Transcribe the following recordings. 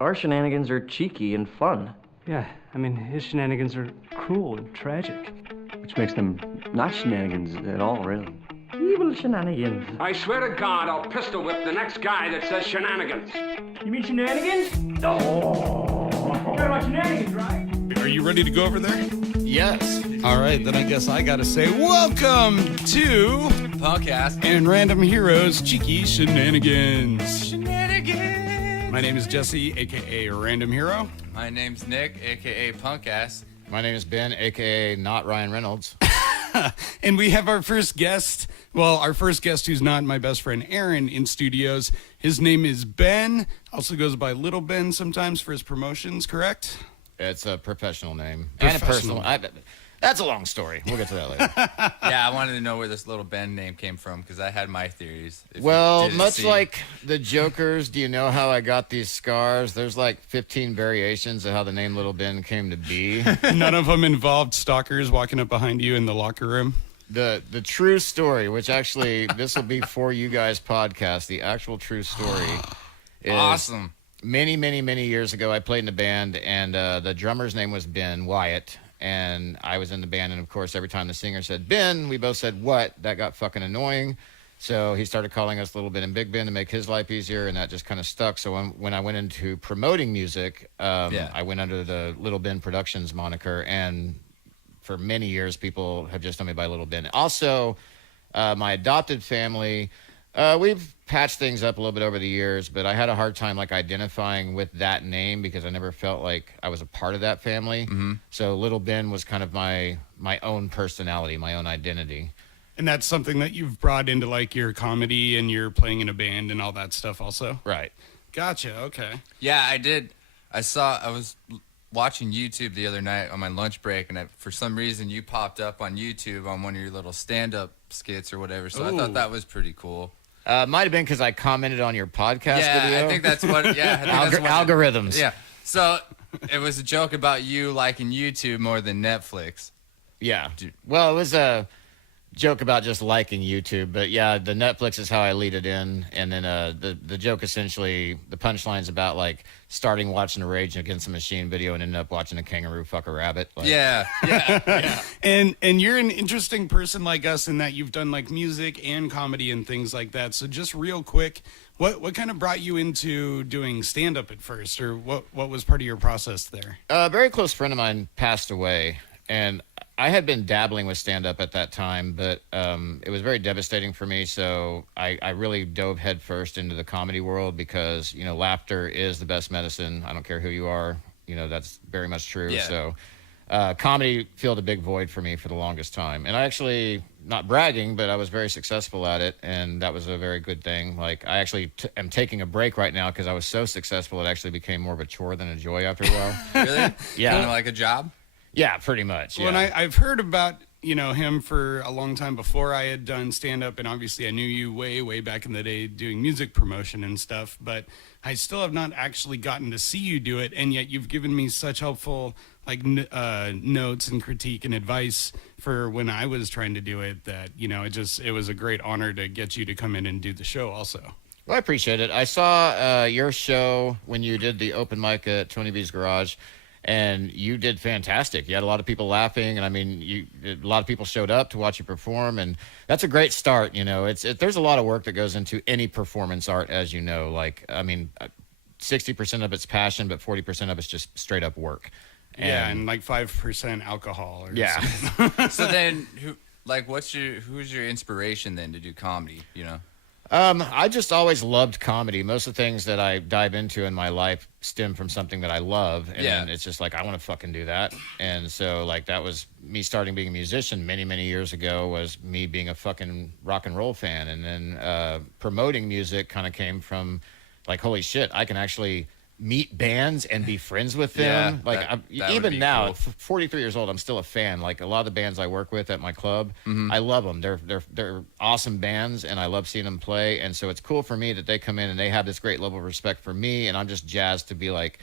Our shenanigans are cheeky and fun. Yeah, I mean, his shenanigans are cruel and tragic. Which makes them not shenanigans at all, really. Evil shenanigans. I swear to God, I'll pistol whip the next guy that says shenanigans. You mean shenanigans? Oh! You heard about shenanigans, right? Are you ready to go over there? Yes. All right, then I guess I gotta say welcome to Podcast and Random Heroes Cheeky Shenanigans. Shenanigans. My name is Jesse, aka Random Hero. My name's Nick, aka Punk Ass. My name is Ben, a.k.a. not Ryan Reynolds. And we have our first guest, who's not my best friend Aaron, in studios. His name is Ben, also goes by Little Ben sometimes for his promotions, correct? It's a professional name. Professional. And a personal. That's a long story. We'll get to that later. Yeah, I wanted to know where this little Ben name came from because I had my theories. Well, much like the Jokers, do you know how I got these scars? There's like 15 variations of how the name Little Ben came to be. None of them involved stalkers walking up behind you in the locker room. The true story, which actually this will be for you guys podcast, the actual true story is awesome. Many years ago, I played in a band, and the drummer's name was Ben Wyatt. And I was in the band, and of course, every time the singer said Ben, we both said what? That got fucking annoying. So he started calling us Little Ben and Big Ben to make his life easier, and that just kind of stuck. So when I went into promoting music, I went under the Little Ben Productions moniker, and for many years, people have just known me by Little Ben. Also, my adopted family, we've patched things up a little bit over the years, but I had a hard time like identifying with that name because I never felt like I was a part of that family. Mm-hmm. So Little Ben was kind of my own personality, my own identity. And that's something that you've brought into like your comedy and you're playing in a band and all that stuff also? Right. Gotcha, okay. Yeah, I did. I was watching YouTube the other night on my lunch break, and for some reason you popped up on YouTube on one of your little stand-up skits or whatever, so I thought that was pretty cool. Might have been because I commented on your podcast video. Yeah, I think that's what. Yeah, I think algorithms. Yeah, so it was a joke about you liking YouTube more than Netflix. Yeah. Well, it was a joke about just liking YouTube, but yeah, the Netflix is how I lead it in, and then the joke essentially, the punchline's about like starting watching a Rage Against the Machine video and ending up watching a kangaroo fuck a rabbit. Like, yeah. And you're an interesting person like us in that you've done like music and comedy and things like that. So just real quick, what kind of brought you into doing stand-up at first, or what was part of your process there? A very close friend of mine passed away, and I had been dabbling with stand-up at that time, but it was very devastating for me, so I really dove headfirst into the comedy world because, you know, laughter is the best medicine. I don't care who you are. You know, that's very much true. Yeah. So comedy filled a big void for me for the longest time. And I actually, not bragging, but I was very successful at it, and that was a very good thing. Like, I actually am taking a break right now because I was so successful it actually became more of a chore than a joy after a while. Really? Yeah. Kind of like a job? Yeah, pretty much. Yeah. Well, and I've heard about, you know, him for a long time before I had done stand-up, and obviously I knew you way back in the day doing music promotion and stuff, but I still have not actually gotten to see you do it, and yet you've given me such helpful like notes and critique and advice for when I was trying to do it that, you know, it was a great honor to get you to come in and do the show also. Well, I appreciate it. I saw your show when you did the open mic at Tony V's Garage, and you did fantastic. You had a lot of people laughing, and I mean, a lot of people showed up to watch you perform, and that's a great start. You know, there's a lot of work that goes into any performance art, as you know. Like, I mean, 60% of it's passion, but 40% of it's just straight up work. And like 5% alcohol. Or yeah. So then, who's your inspiration then to do comedy? You know. I just always loved comedy. Most of the things that I dive into in my life stem from something that I love. And then it's just like, I want to fucking do that. And so like, that was me starting being a musician many years ago, was me being a fucking rock and roll fan. And then promoting music kind of came from like, holy shit, I can actually meet bands and be friends with them. Yeah, like that even now, cool. at 43 years old, I'm still a fan. Like a lot of the bands I work with at my club, I love them. They're awesome bands, and I love seeing them play. And so it's cool for me that they come in and they have this great level of respect for me, and I'm just jazzed to be like,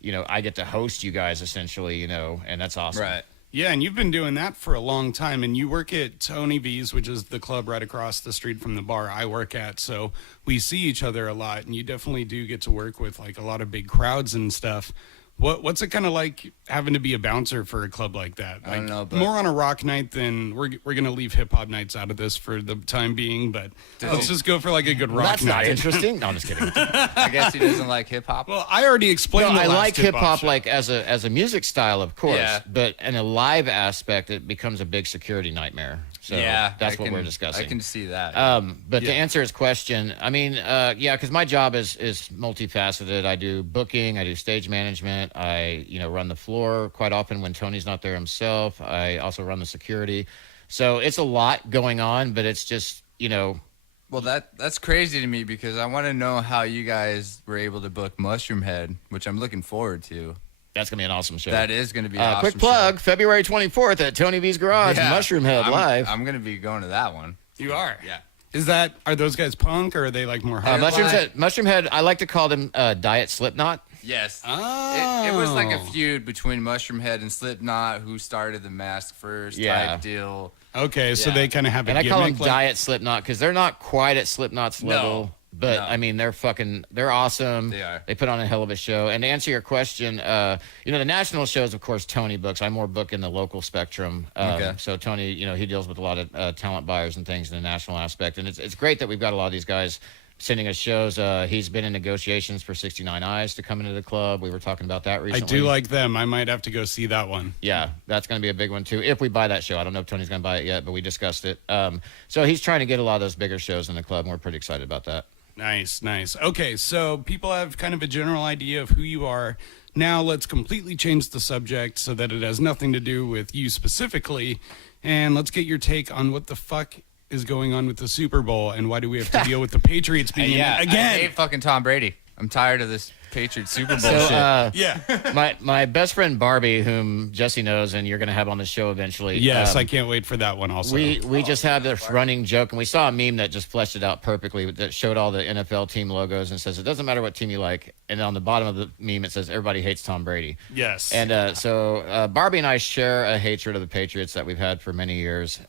you know, I get to host you guys essentially, you know, and that's awesome. Right. Yeah, and you've been doing that for a long time, and you work at Tony V's, which is the club right across the street from the bar I work at, so we see each other a lot, and you definitely do get to work with like a lot of big crowds and stuff. What's it kind of like having to be a bouncer for a club like that? Like, I don't know, but more on a rock night than we're gonna leave hip hop nights out of this for the time being, but let's just go for like a good rock That's night. not interesting. No, I'm just kidding. I guess he doesn't like hip hop. Well, I already explained. No, the I last like hip hop show. like as a music style, of course. Yeah. But in a live aspect, it becomes a big security nightmare. So that's what we're discussing. I can see that. But to answer his question, I mean, because my job is multifaceted. I do booking, I do stage management, I run the floor quite often when Tony's not there himself. I also run the security, so it's a lot going on. But it's just Well, that's crazy to me because I want to know how you guys were able to book Mushroom Head, which I'm looking forward to. that's gonna be an awesome show. That is going to be an awesome quick plug: show. February 24th at Tony V's Garage, Yeah. Mushroom Head live. I'm going to be going to that one. You are. Yeah. Are those guys punk or are they like more hard? Mushroom Head. I like to call them Diet Slipknot. Yes. Oh. It was like a feud between Mushroom Head and Slipknot, who started the mask first type deal. Okay, so Yeah. they kind of have a And I gimmick. call them like- Diet Slipknot because they're not quite at Slipknot's level. But, No. I mean, they're awesome. They are. They put on a hell of a show. And to answer your question, the national shows, of course, Tony books. I more book in the local spectrum. Okay. So Tony, he deals with a lot of talent buyers and things in the national aspect. And it's great that we've got a lot of these guys sending us shows. He's been in negotiations for 69 Eyes to come into the club. We were talking about that I recently. do like them. I might have to go see that one. Yeah, that's going to be a big one, too, if we buy that show. I don't know if Tony's going to buy it yet, but we discussed it. So he's trying to get a lot of those bigger shows in the club, and we're pretty excited about that. Nice. Okay, so people have kind of a general idea of who you are. Now let's completely change the subject so that it has nothing to do with you specifically, and let's get your take on what the fuck is going on with the Super Bowl and why do we have to deal with the Patriots being in it I again? hate fucking Tom Brady. I'm tired of this Patriots Super Bowl So, shit. Yeah. my best friend Barbie, whom Jesse knows, and you're going to have on the show eventually. Yes, I can't wait for that one also. We just have this running joke, and we saw a meme that just fleshed it out perfectly that showed all the NFL team logos and says, it doesn't matter what team you like. And on the bottom of the meme, it says, everybody hates Tom Brady. Yes. And so Barbie and I share a hatred of the Patriots that we've had for many years.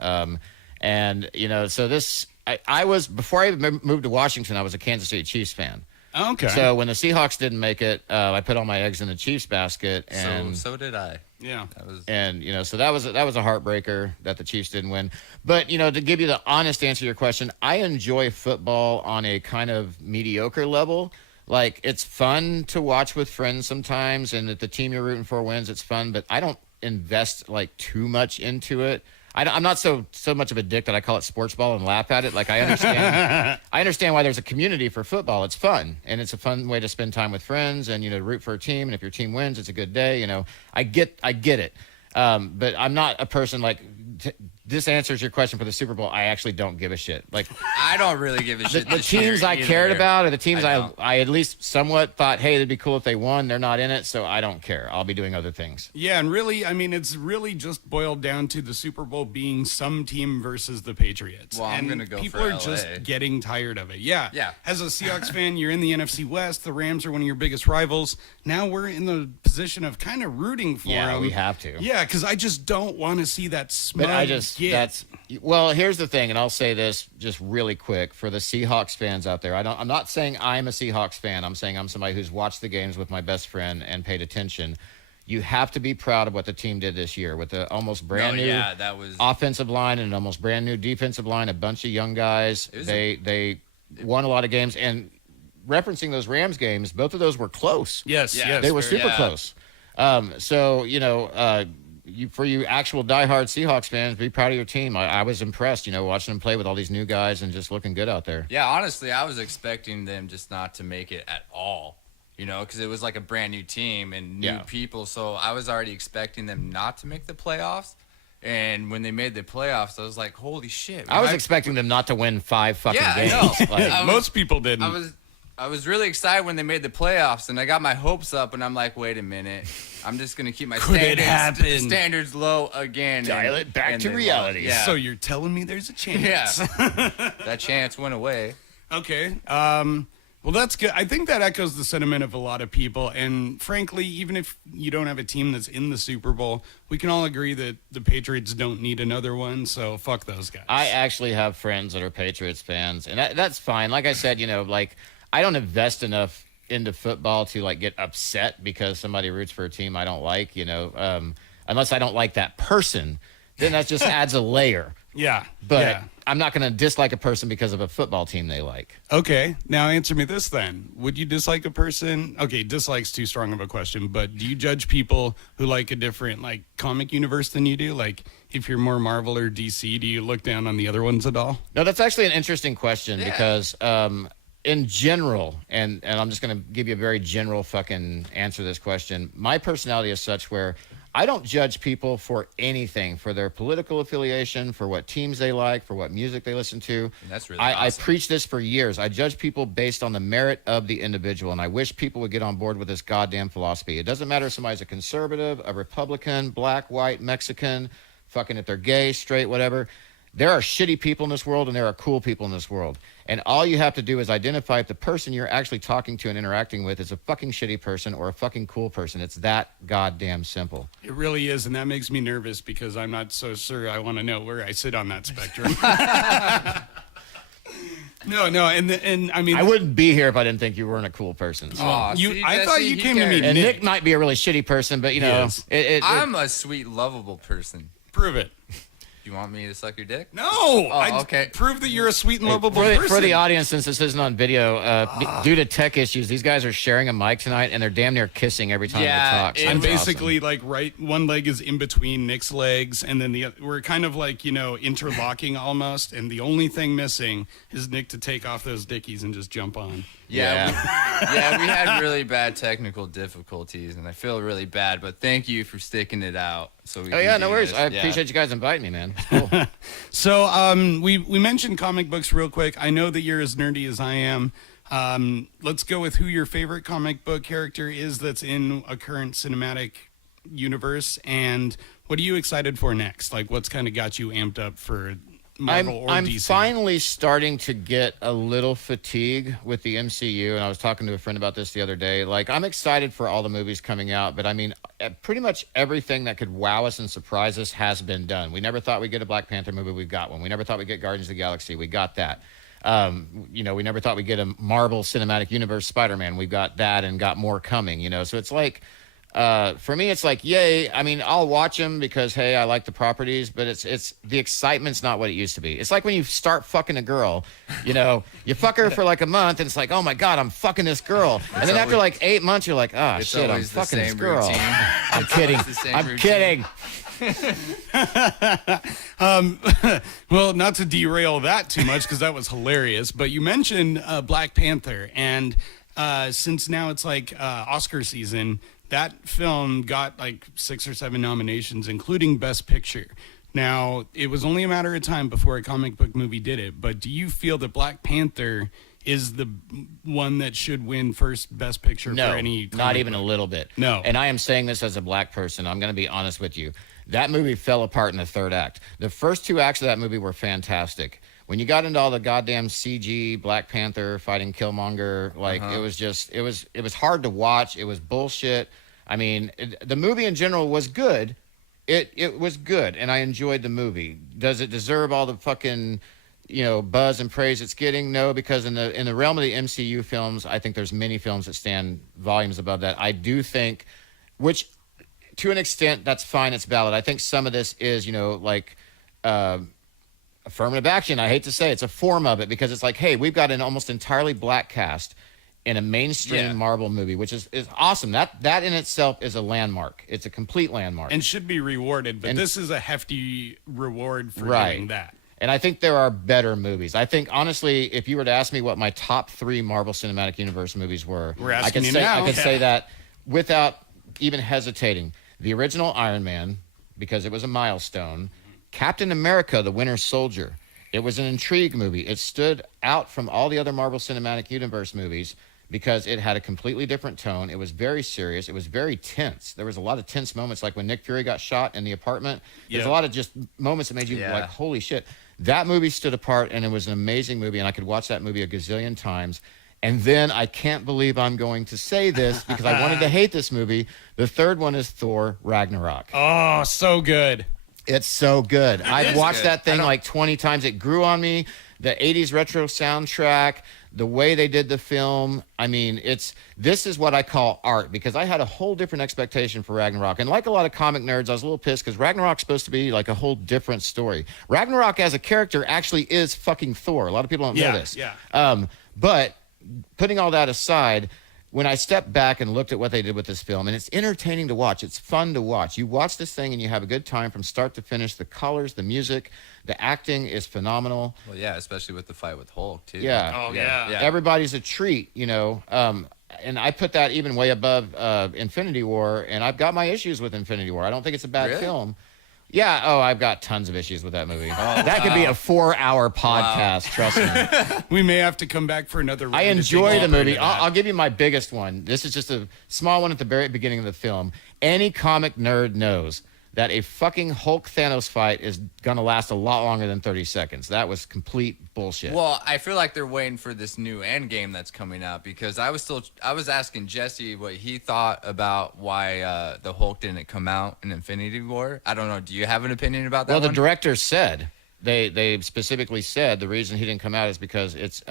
So this, I was, before I moved to Washington, I was a Kansas City Chiefs fan. Okay. So when the Seahawks didn't make it, I put all my eggs in the Chiefs basket, and So did I. yeah. That was so that was a heartbreaker that the Chiefs didn't win. But to give you the honest answer to your question, I enjoy football on a kind of mediocre level. Like, it's fun to watch with friends sometimes, and if the team you're rooting for wins, it's fun. But I don't invest like too much into it. I'm not so much of a dick that I call it sports ball and laugh at it. Like, I understand why there's a community for football. It's fun, and it's a fun way to spend time with friends and root for a team. And if your team wins, it's a good day. I get it. But I'm not a person like this answers your question for the Super Bowl. I actually don't give a shit. Like, I don't really give a shit. the this year teams I cared either. about, or the teams I don't. I at least somewhat thought, hey, it'd be cool if they won. They're not in it, so I don't care. I'll be doing other things. Yeah, and really, I mean, it's really just boiled down to the Super Bowl being some team versus the Patriots. Well, I'm and gonna go people for are LA. just getting tired of it. Yeah. Yeah. As a Seahawks fan, you're in the NFC West. The Rams are one of your biggest rivals. Now we're in the position of kind of rooting for Yeah, them. we have to. Yeah, because I just don't want to see that smug But here's the thing, and I'll say this just really quick for the Seahawks fans out there. I'm not saying I'm a Seahawks fan. I'm saying I'm somebody who's watched the games with my best friend and paid attention. You have to be proud of what the team did this year with the almost brand new that was offensive line and an almost brand new defensive line, a bunch of young guys. They won a lot of games, and referencing those Rams games, both of those were close. Yes, Yeah. yes. They were very- super close. For you actual diehard Seahawks fans, be proud of your team. I was impressed, watching them play with all these new guys and just looking good out there. Yeah, honestly, I was expecting them just not to make it at all. Because it was like a brand new team and new people. So I was already expecting them not to make the playoffs. And when they made the playoffs, I was like, holy shit. I was expecting them not to win 5 fucking Yeah, I games. know. Like, Most people didn't. I was really excited when they made the playoffs, and I got my hopes up, and I'm like, wait a minute. I'm just going to keep my Could it happen? standards low again. Dial it back to they reality. lost. Yeah. So you're telling me there's a chance? Yeah. That chance went away. Okay. Well, that's good. I think that echoes the sentiment of a lot of people. And frankly, even if you don't have a team that's in the Super Bowl, we can all agree that the Patriots don't need another one. So fuck those guys. I actually have friends that are Patriots fans, and that's fine. Like I said, like I don't invest enough into football to like get upset because somebody roots for a team I don't like, unless I don't like that person, then that just adds a layer. Yeah. But yeah. I'm not going to dislike a person because of a football team they like. Okay. Now answer me this then. Would you dislike a person? Okay, dislike's too strong of a question, but do you judge people who like a different like comic universe than you do? Like if you're more Marvel or DC, do you look down on the other ones at all? No, that's actually an interesting question because in general, and I'm just going to give you a very general fucking answer to this question. My personality is such where I don't judge people for anything, for their political affiliation, for what teams they like, for what music they listen to. That's really I awesome. preach this for years. I judge people based on the merit of the individual, and I wish people would get on board with this goddamn philosophy. It doesn't matter if somebody's a conservative, a Republican, black, white, Mexican, fucking if they're gay, straight, whatever. There are shitty people in this world, and there are cool people in this world. And all you have to do is identify if the person you're actually talking to and interacting with is a fucking shitty person or a fucking cool person. It's that goddamn simple. It really is, and that makes me nervous because I'm not so sure I want to know where I sit on that spectrum. No, and I mean, I wouldn't be here if I didn't think you weren't a cool person. So. Aw, you. see, I Jesse, thought you he came to me. cares. And Nick might be a really shitty person, but Yes. I'm a sweet, lovable person. Prove it. You want me to suck your dick? No. Okay. Prove that you're a sweet and lovable for person. the audience, since this isn't on video, due to tech issues, these guys are sharing a mic tonight, and they're damn near kissing every time Yeah, they talk. So I'm it's basically like one leg is in between Nick's legs, and then we're kind of like interlocking almost, and the only thing missing is Nick to take off those dickies and just jump on. Yeah, we had really bad technical difficulties, and I feel really bad. But thank you for sticking it out. So we awesome. Oh yeah, can no do worries. this. I Yeah. appreciate you guys inviting me, man. It's cool. So we mentioned comic books real quick. I know that you're as nerdy as I am. Let's go with who your favorite comic book character is that's in a current cinematic universe, and what are you excited for next? Like, what's kind of got you amped up for Marvel or I'm DC? finally starting to get a little fatigue with the MCU, and I was talking to a friend about this the other day. Like, I'm excited for all the movies coming out, but I mean, pretty much everything that could wow us and surprise us has been done. We never thought we'd get a Black Panther movie. We've got one. We never thought we'd get Guardians of the Galaxy. We got that. We never thought we'd get a Marvel Cinematic Universe Spider-Man. We've got that and got more coming, So it's like, for me, it's like, yay. I mean, I'll watch them because, hey, I like the properties, but it's the excitement's not what it used to be. It's like when you start fucking a girl, you fuck her for like a month, and it's like, oh my God, I'm fucking this girl. And then after like 8 months, you're like, oh It's shit, I'm always the fucking this same girl. routine. I'm kidding. the same I'm routine. kidding. Well, not to derail that too much because that was hilarious, but you mentioned Black Panther, and since now it's like Oscar season, that film got like 6 or 7 nominations, including Best Picture. Now, it was only a matter of time before a comic book movie did it, but do you feel that Black Panther is the one that should win first Best Picture No, for any not comic even book? a little bit. No. And I am saying this as a black person. I'm going to be honest with you. That movie fell apart in the third act. The first 2 acts of that movie were fantastic. When you got into all the goddamn CG, Black Panther fighting Killmonger, like it was hard to watch. It was bullshit. I mean, the movie in general was good. It was good, and I enjoyed the movie. Does it deserve all the fucking buzz and praise it's getting? No, because in the realm of the MCU films, I think there's many films that stand volumes above that. I do think, which to an extent, that's fine. It's valid. I think some of this is, affirmative action. I hate to say it's a form of it because it's like, hey, we've got an almost entirely black cast in a mainstream Marvel movie, which is awesome. That in itself is a landmark. It's a complete landmark. And should be rewarded, but this is a hefty reward for doing that. And I think there are better movies. I think, honestly, if you were to ask me what my top 3 Marvel Cinematic Universe movies were, We're asking I could you say, now. I could say that without even hesitating. The original Iron Man, because it was a milestone. Captain America, the Winter Soldier. It was an intrigue movie. It stood out from all the other Marvel Cinematic Universe movies because it had a completely different tone. It was very serious. It was very tense. There was a lot of tense moments, like when Nick Fury got shot in the apartment. There's a lot of just moments that made you like, holy shit. That movie stood apart, and it was an amazing movie, and I could watch that movie a gazillion times. And then I can't believe I'm going to say this because I wanted to hate this movie. The third one is Thor Ragnarok. Oh, so good. It's so good. I've watched good. that thing like 20 times. It grew on me. The 80s retro soundtrack, the way they did the film. I mean, this is what I call art because I had a whole different expectation for Ragnarok. And like a lot of comic nerds, I was a little pissed because Ragnarok's supposed to be like a whole different story. Ragnarok as a character actually is fucking Thor. A lot of people don't know this. Yeah. But putting all that aside, when I stepped back and looked at what they did with this film, and it's entertaining to watch, it's fun to watch. You watch this thing and you have a good time from start to finish. The colors, the music, the acting is phenomenal. Well, yeah, especially with the fight with Hulk too. Yeah. Oh, yeah. Everybody's a treat, you know. And I put that even way above Infinity War, and I've got my issues with Infinity War. I don't think it's a bad Really? film. Yeah, I've got tons of issues with that movie. That could be a 4-hour podcast, trust me. We may have to come back for another. I round to enjoy dig the deeper movie. into that. I'll give you my biggest one. This is just a small one at the very beginning of the film. Any comic nerd knows that a fucking Hulk Thanos fight is going to last a lot longer than 30 seconds. That was complete bullshit. Well, I feel like they're waiting for this new Endgame that's coming out because I was asking Jesse what he thought about why the Hulk didn't come out in Infinity War. I don't know. Do you have an opinion about that? Well, the one? director said, they specifically said the reason he didn't come out is because it's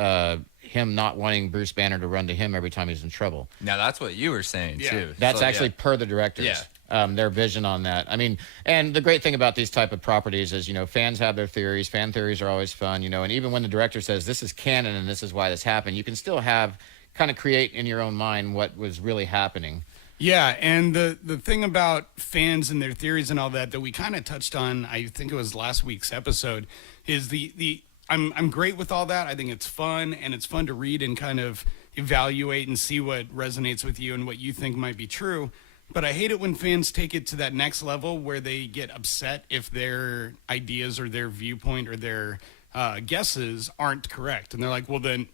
him not wanting Bruce Banner to run to him every time he's in trouble. Now that's what you were saying Yeah. too. That's So, actually yeah. per the directors. Yeah. Their vision on that. I mean, and the great thing about these type of properties is, you know, fans have their theories. Fan theories are always fun, you know, and even when the director says this is canon and this is why this happened, you can still kind of create in your own mind what was really happening. Yeah, and the thing about fans and their theories and all that we kind of touched on, I think it was last week's episode, is I'm great with all that. I think it's fun, and it's fun to read and kind of evaluate and see what resonates with you and what you think might be true. But I hate it when fans take it to that next level where they get upset if their ideas or their viewpoint or their guesses aren't correct. And they're like, well, then,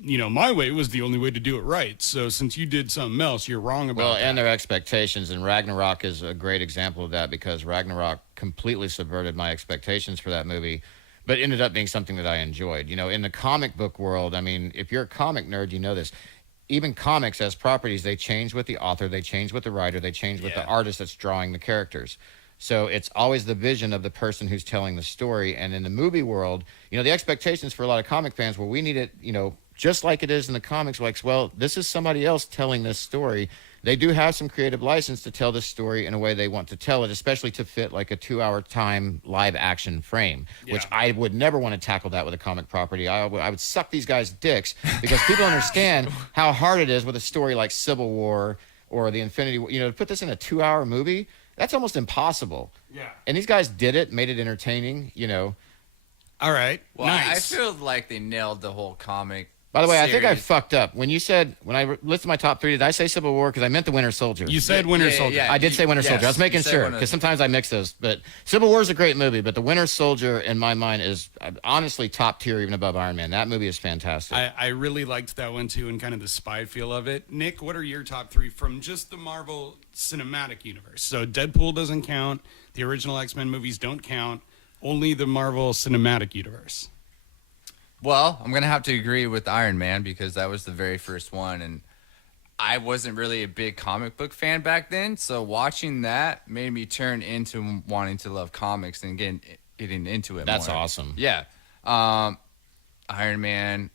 you know, my way was the only way to do it right. So since you did something else, you're wrong about Well, that. and their expectations, and Ragnarok is a great example of that because Ragnarok completely subverted my expectations for that movie, but ended up being something that I enjoyed. You know, in the comic book world, I mean, if you're a comic nerd, you know this. Even comics as properties, they change with the author, they change with the writer, they change with the artist that's drawing the characters. So it's always the vision of the person who's telling the story. And in the movie world, you know, the expectations for a lot of comic fans, well, we need it, you know, just like it is in the comics. Like, well, this is somebody else telling this story. They do have some creative license to tell this story in a way they want to tell it, especially to fit like a 2-hour time live action frame, which I would never want to tackle that with a comic property. I would suck these guys' dicks because people understand how hard it is with a story like Civil War or the Infinity War. You know, to put this in a 2-hour movie, that's almost impossible. Yeah. And these guys did it, made it entertaining, you know. All right. Well, nice. I feel like they nailed the whole comic. By the way, I think I series. fucked up. When I listed my top 3, did I say Civil War? Because I meant the Winter Soldier. You said Winter yeah, Soldier. yeah. I did say Winter Yes, Soldier. I was making you said sure Winter- because sometimes I mix those. But Civil War is a great movie, but the Winter Soldier, in my mind, is honestly top tier, even above Iron Man. That movie is fantastic. I really liked that one too, and kind of the spy feel of it. Nick, what are your top 3 from just the Marvel Cinematic Universe? So Deadpool doesn't count. The original X-Men movies don't count. Only the Marvel Cinematic Universe. Well, I'm going to have to agree with Iron Man because that was the very first one. And I wasn't really a big comic book fan back then. So watching that made me turn into wanting to love comics and getting into it That's more. awesome. Yeah. Iron Man,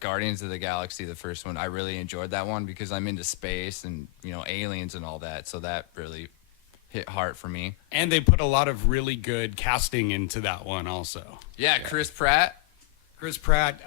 Guardians of the Galaxy, the first one. I really enjoyed that one because I'm into space and, you know, aliens and all that. So that really hit hard for me. And they put a lot of really good casting into that one also. Yeah, Chris Pratt. Chris Pratt,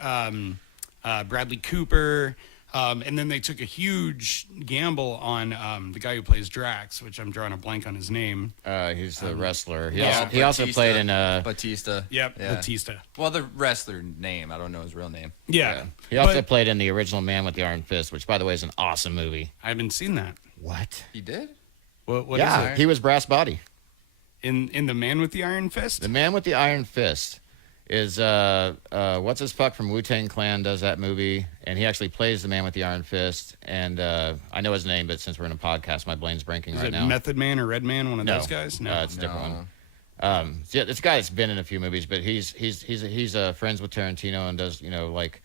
Bradley Cooper, and then they took a huge gamble on the guy who plays Drax, which I'm drawing a blank on his name. He's the wrestler. He Yeah, also Batista. played in Batista. Yep, Yeah. Batista. Well, the wrestler name. I don't know his real name. Yeah. He also But played in the original Man with the Iron Fist, which, by the way, is an awesome movie. I haven't seen that. What? He did? What is Yeah, it? he was Brass Body. In The Man with the Iron Fist? The Man with the Iron Fist is what's his fuck from Wu-Tang Clan does that movie, and he actually plays the Man with the Iron Fist. And I know his name, but since we're in a podcast, my brain's breaking Is right it now. Method Man or Red Man? One of No. those guys? No. It's a different one. Yeah, this guy that's been in a few movies, but he's friends with Tarantino and does, you know, like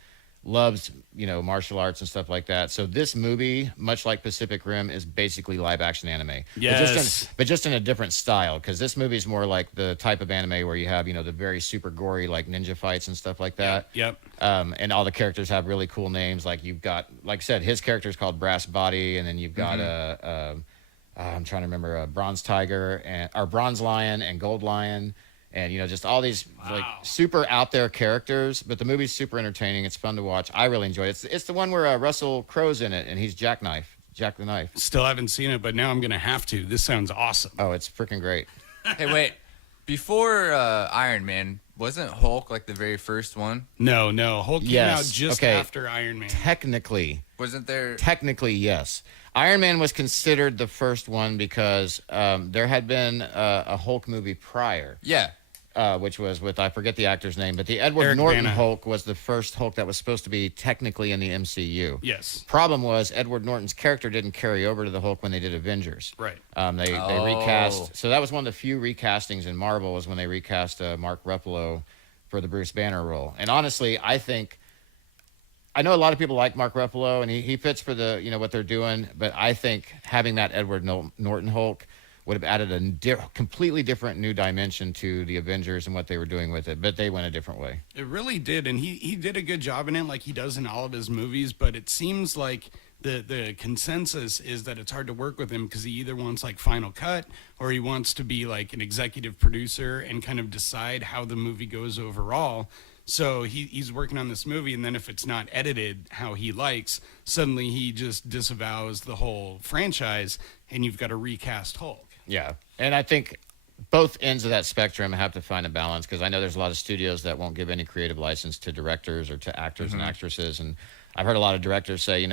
loves, martial arts and stuff like that. So this movie, much like Pacific Rim, is basically live action anime. Yes. But just in a different style, because this movie is more like the type of anime where you have, the very super gory, like ninja fights and stuff like that. Yep. And all the characters have really cool names. Like you've got, like I said, his character is called Brass Body, and then you've got I'm trying to remember, Bronze Tiger or Bronze Lion and Gold Lion. And, just all these like super out there characters, but the movie's super entertaining. It's fun to watch. I really enjoy it. It's the one where Russell Crowe's in it, and he's Jack the Knife. Still haven't seen it, but now I'm going to have to. This sounds awesome. Oh, it's freaking great. Hey, wait. Before Iron Man, wasn't Hulk like the very first one? No. Hulk came out just Okay. after Iron Man. Wasn't there? Technically, yes. Iron Man was considered the first one because there had been a Hulk movie prior. Yeah. Which was with, I forget the actor's name, but the Edward Eric Norton Bana. Hulk was the first Hulk that was supposed to be technically in the MCU. Yes. Problem was Edward Norton's character didn't carry over to the Hulk when they did Avengers. Right. They recast. So that was one of the few recastings in Marvel was when they recast Mark Ruffalo for the Bruce Banner role. And honestly, I know a lot of people like Mark Ruffalo, and he fits for the what they're doing. But I think having that Edward Norton Hulk would have added a completely different new dimension to the Avengers and what they were doing with it. But they went a different way. It really did, and he did a good job in it, like he does in all of his movies. But it seems like the consensus is that it's hard to work with him because he either wants like final cut or he wants to be like an executive producer and kind of decide how the movie goes overall. So he's working on this movie, and then if it's not edited how he likes, suddenly he just disavows the whole franchise, and you've got to recast Hulk. Yeah, and I think both ends of that spectrum have to find a balance because I know there's a lot of studios that won't give any creative license to directors or to actors and actresses, and I've heard a lot of directors say,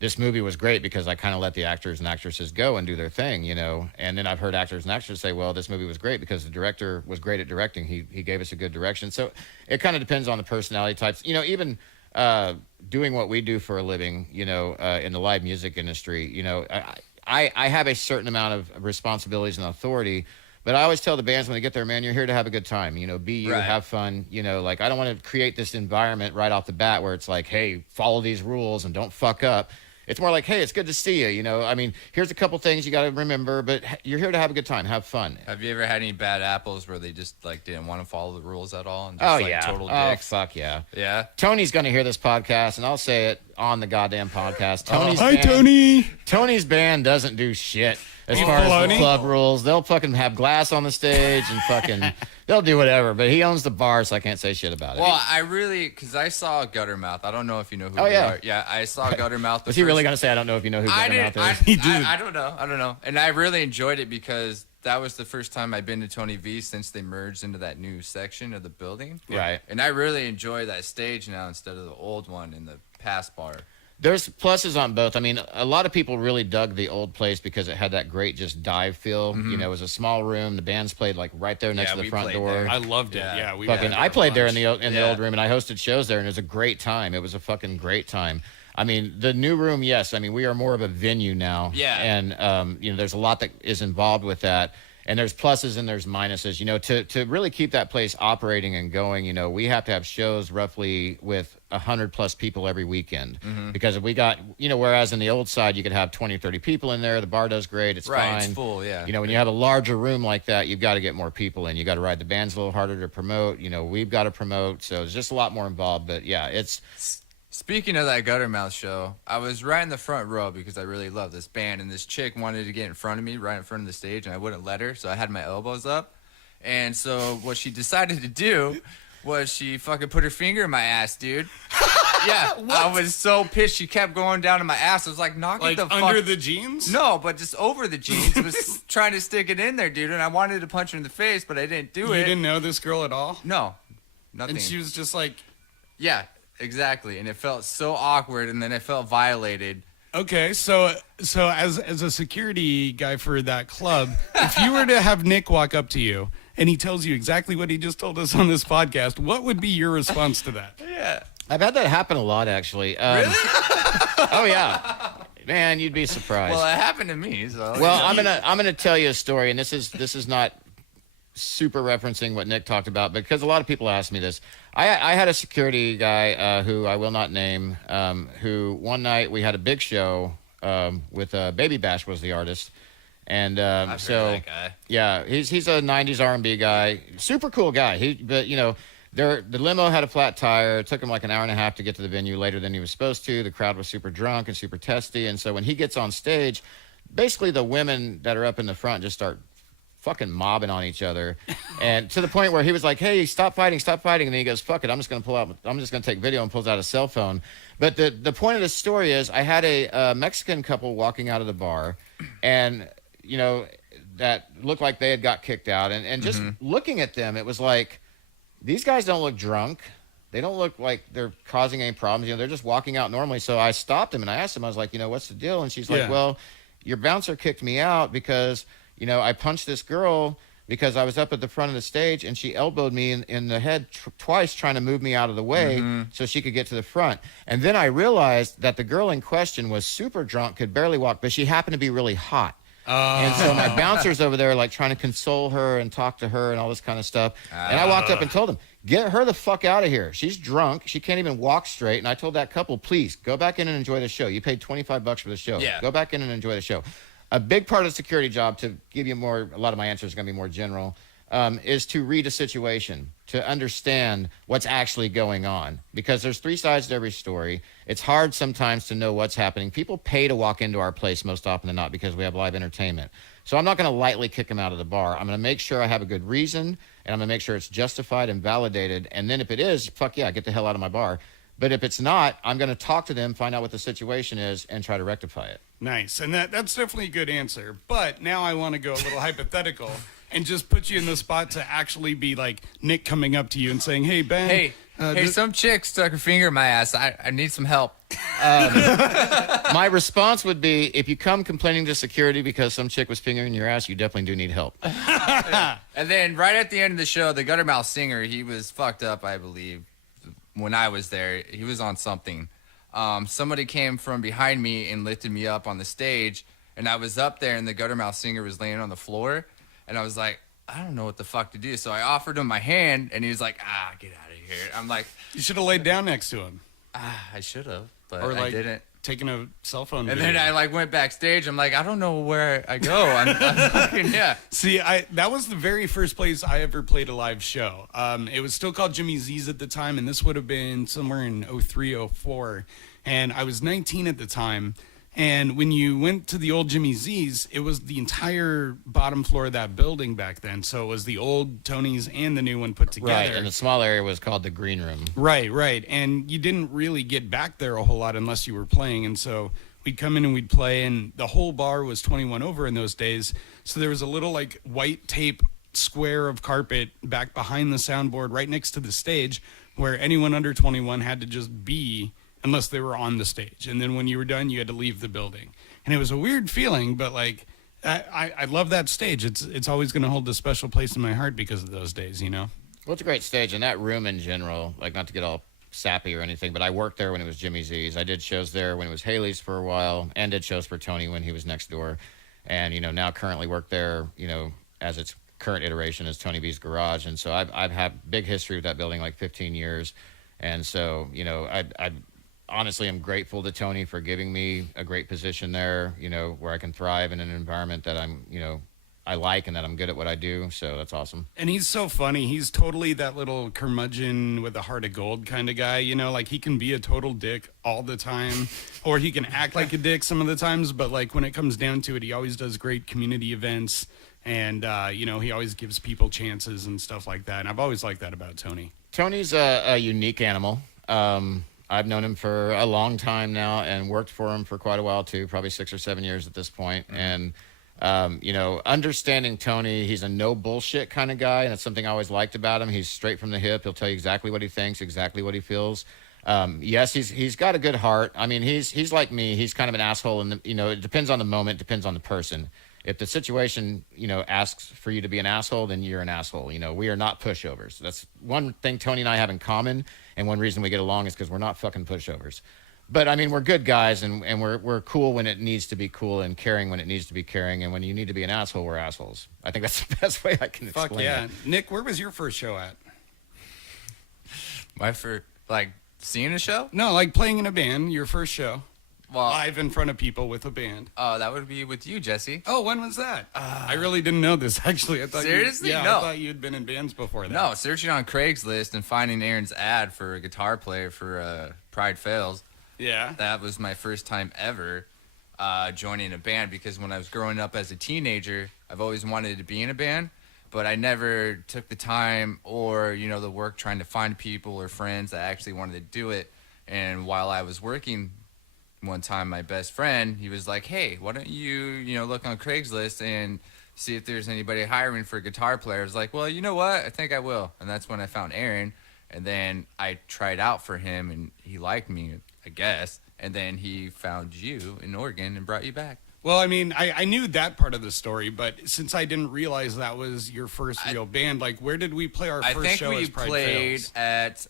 this movie was great because I kind of let the actors and actresses go and do their thing, and then I've heard actors and actresses say, well, this movie was great because the director was great at directing. He gave us a good direction. So it kind of depends on the personality types. Even doing what we do for a living, in the live music industry, I have a certain amount of responsibilities and authority, but I always tell the bands when they get there, man, you're here to have a good time. Be you, Right. have fun. Like I don't want to create this environment right off the bat where it's like, hey, follow these rules and don't fuck up. It's more like, hey, it's good to see you. I mean, here's a couple things you got to remember, but you're here to have a good time, have fun. Have you ever had any bad apples where they just like didn't want to follow the rules at all and just total dicks? Fuck yeah. Yeah. Tony's gonna hear this podcast, and I'll say it on the goddamn podcast. Tony's Hi, band, Tony. Tony's band doesn't do shit as You far as the baloney. club rules. They'll fucking have glass on the stage and fucking they'll do whatever. But he owns the bar, so I can't say shit about it. Well, because I saw Guttermouth. I don't know if you know who they yeah. are. Yeah, I saw Guttermouth. Was he really gonna say I don't know if you know who I Guttermouth didn't. is? He did. I don't know. And I really enjoyed it because that was the first time I've been to Tony V since they merged into that new section of the building. Right. And I really enjoy that stage now instead of the old one in the past bar. There's pluses on both. I mean, a lot of people really dug the old place because it had that great just dive feel. It was a small room. The bands played like right there next Yeah, to the we front played door. there. I loved it. Yeah. Yeah, we Fucking, had I a played there bunch. in the old room, and I hosted shows there, and it was a great time. It was a fucking great time. I mean, the new room, yes. I mean, we are more of a venue now. Yeah. And there's a lot that is involved with that. And there's pluses and there's minuses. To really keep that place operating and going, we have to have shows roughly with 100+ people every weekend. Because if we got, whereas in the old side, you could have 20, 30 people in there. The bar does great. It's Right, fine. it's full, yeah. When you have a larger room like that, you've got to get more people in. You got to ride the bands a little harder to promote. We've got to promote. So it's just a lot more involved. But yeah, it's... Speaking of that Guttermouth show, I was right in the front row because I really love this band, and this chick wanted to get in front of me, right in front of the stage, and I wouldn't let her, so I had my elbows up. And so what she decided to do was she fucking put her finger in my ass, dude. Yeah, I was so pissed. She kept going down to my ass. I was like, knock Like it the fuck. under the jeans? No, but just over the jeans. I was trying to stick it in there, dude, and I wanted to punch her in the face, but I didn't do You it. didn't know this girl at all? No, nothing. And she was just like, Yeah, exactly. And it felt so awkward, and then I felt violated. okay, so as a security guy for that club, if you were to have Nick walk up to you and he tells you exactly what he just told us on this podcast, what would be your response to that? Yeah. I've had that happen a lot, actually. Really? Oh, yeah. Man, you'd be surprised. Well, it happened to me, so. Well, I'm gonna tell you a story, and this is not super referencing what Nick talked about, because a lot of people ask me this. I had a security guy who I will not name, who one night we had a big show with Baby Bash was the artist. And I've so, heard that guy. yeah, he's a 90s R&B guy. Super cool guy. But, you know, the limo had a flat tire. It took him like an hour and a half to get to the venue later than he was supposed to. The crowd was super drunk and super testy. And so when he gets on stage, basically the women that are up in the front just start fucking mobbing on each other. And to the point where he was like, hey, stop fighting. And then he goes, fuck it, I'm just going to take video, and pulls out a cell phone. But the point of the story is I had a Mexican couple walking out of the bar, and, you know, that looked like they had got kicked out. And just looking at them, it was like, these guys don't look drunk. They don't look like they're causing any problems. You know, they're just walking out normally. So I stopped him and I asked him, I was like, you know, what's the deal? And she's like, well, your bouncer kicked me out because, you know, I punched this girl because I was up at the front of the stage and she elbowed me in the head twice trying to move me out of the way so she could get to the front. And then I realized that the girl in question was super drunk, could barely walk, but she happened to be really hot. And so my bouncer's over there like trying to console her and talk to her and all this kind of stuff. And I walked up and told him, get her the fuck out of here. She's drunk. She can't even walk straight. And I told that couple, please go back in and enjoy the show. You paid $25 for the show. Yeah. Go back in and enjoy the show. A big part of the security job, to give you more, a lot of my answers are going to be more general, is to read a situation, to understand what's actually going on. Because there's three sides to every story. It's hard sometimes to know what's happening. People pay to walk into our place most often than not because we have live entertainment. So I'm not going to lightly kick them out of the bar. I'm going to make sure I have a good reason, and I'm going to make sure it's justified and validated. And then if it is, fuck yeah, get the hell out of my bar. But if it's not, I'm going to talk to them, find out what the situation is, and try to rectify it. Nice. And that's definitely a good answer. But now I want to go a little hypothetical and just put you in the spot to actually be like Nick coming up to you and saying, hey, Ben. Hey, some chick stuck her finger in my ass. I need some help. My response would be, if you come complaining to security because some chick was fingering your ass, you definitely do need help. And then right at the end of the show, the Guttermouth singer, he was fucked up, I believe. When I was there, he was on something. Somebody came from behind me and lifted me up on the stage, and I was up there, and the Guttermouth singer was laying on the floor, and I was like, I don't know what the fuck to do. So I offered him my hand, and he was like, get out of here. I'm like, you should have laid down next to him. I should have, but or like I didn't. Taking a cell phone And video. then I like went backstage. I'm like, I don't know where I go. I'm fucking, yeah. See, that was the very first place I ever played a live show. It was still called Jimmy Z's at the time, and this would have been somewhere in 03, 04. And I was 19 at the time. And when you went to the old Jimmy Z's, it was the entire bottom floor of that building back then. So it was the old Tony's and the new one put together. Right, and the small area was called the green room. Right. And you didn't really get back there a whole lot unless you were playing. And so we'd come in and we'd play, and the whole bar was 21 over in those days. So there was a little like white tape square of carpet back behind the soundboard right next to the stage where anyone under 21 had to just be unless they were on the stage. And then when you were done, you had to leave the building. And it was a weird feeling, but like I love that stage. It's always going to hold a special place in my heart because of those days, you know? Well, it's a great stage, and that room in general, like not to get all sappy or anything, but I worked there when it was Jimmy Z's. I did shows there when it was Haley's for a while, and did shows for Tony when he was next door. And, you know, now currently work there, you know, as its current iteration is Tony B's Garage. And so I've had big history with that building, like 15 years. And so, you know, I honestly am grateful to Tony for giving me a great position there, you know, where I can thrive in an environment that I'm, you know, I like and that I'm good at what I do. So that's awesome. And he's so funny. He's totally that little curmudgeon with a heart of gold kind of guy, you know, like he can be a total dick all the time, or he can act like a dick some of the times. But like when it comes down to it, he always does great community events. And, you know, he always gives people chances and stuff like that. And I've always liked that about Tony. Tony's a unique animal. I've known him for a long time now and worked for him for quite a while too, probably 6 or 7 years at this point. And, you know, understanding Tony, he's a no bullshit kind of guy. And that's something I always liked about him. He's straight from the hip. He'll tell you exactly what he thinks, exactly what he feels. Yes, he's got a good heart. I mean, he's like me. He's kind of an asshole. And, you know, it depends on the moment, depends on the person. If the situation, you know, asks for you to be an asshole, then you're an asshole. You know, we are not pushovers. That's one thing Tony and I have in common, and one reason we get along is because we're not fucking pushovers. But I mean, we're good guys, and we're cool when it needs to be cool, and caring when it needs to be caring, and when you need to be an asshole, we're assholes. I think that's the best way I can explain Fuck yeah. it. Nick, where was your first show at? My first, like, seeing a show? No, like playing in a band, your first show. Well, Live in front of people with a band. oh, that would be with you, Jesse. Oh, when was that? I really didn't know this, actually. I thought Seriously? Yeah, No. I thought you'd been in bands before that. No, searching on Craigslist and finding Aaron's ad for a guitar player for Pride Fails. Yeah. That was my first time ever joining a band, because when I was growing up as a teenager, I've always wanted to be in a band, but I never took the time or, the work trying to find people or friends that actually wanted to do it. And while I was working one time, my best friend, he was like, hey, why don't you, look on Craigslist and see if there's anybody hiring for a guitar player. I was like, well, you know what? I think I will. And that's when I found Aaron. And then I tried out for him, and he liked me, I guess. And then he found you in Oregon and brought you back. Well, I mean, I knew that part of the story, but since I didn't realize that was your first real band, like, where did we play our first show as Pride Fails? at,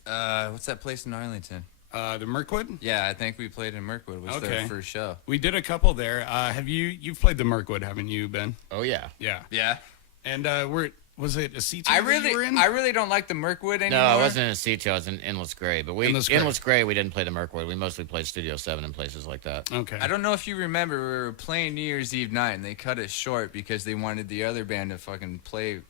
what's that place in Arlington? The Mirkwood? Yeah, I think we played in Mirkwood. Was Okay. their first show. We did a couple there. You've played the Mirkwood, haven't you, Ben? Oh yeah. Yeah. Yeah. And was it a CT I that you were in? really don't like the Mirkwood anymore. No, I wasn't in a Seat. I was in Endless Gray. But Endless Gray. Endless Gray, we didn't play the Mirkwood. We mostly played Studio 7 and places like that. Okay. I don't know if you remember, we were playing New Year's Eve night, and they cut it short because they wanted the other band to fucking play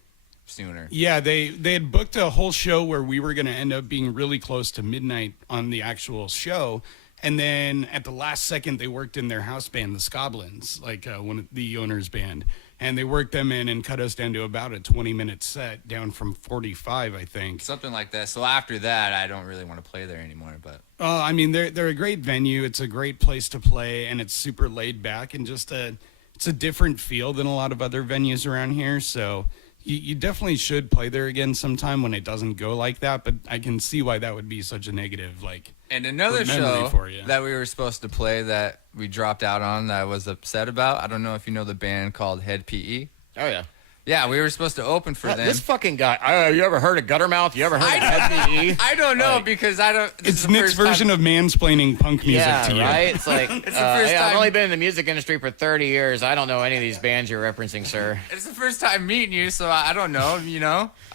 sooner. Yeah, they had booked a whole show where we were going to end up being really close to midnight on the actual show. And then at the last second, they worked in their house band, the Scoblins, like one of the owner's band. And they worked them in and cut us down to about a 20-minute set, down from 45, I think. Something like that. So after that, I don't really want to play there anymore. But I mean, they're a great venue. It's a great place to play, and it's super laid back, and it's a different feel than a lot of other venues around here. So you definitely should play there again sometime when it doesn't go like that. But I can see why that would be such a negative, like. And another memory show for you. that we were supposed to play that we dropped out on that I was upset about. I don't know if you know the band called Head PE. Oh yeah. Yeah, we were supposed to open for them. This fucking guy. You ever heard of Guttermouth? You ever heard of Head I don't know because I don't. This is It's the Nick's first time- version of mansplaining punk music Yeah, to you. right? It's like, It's the first I've time- only been in the music industry for 30 years. I don't know any of these bands you're referencing, sir. It's the first time meeting you, so I don't know.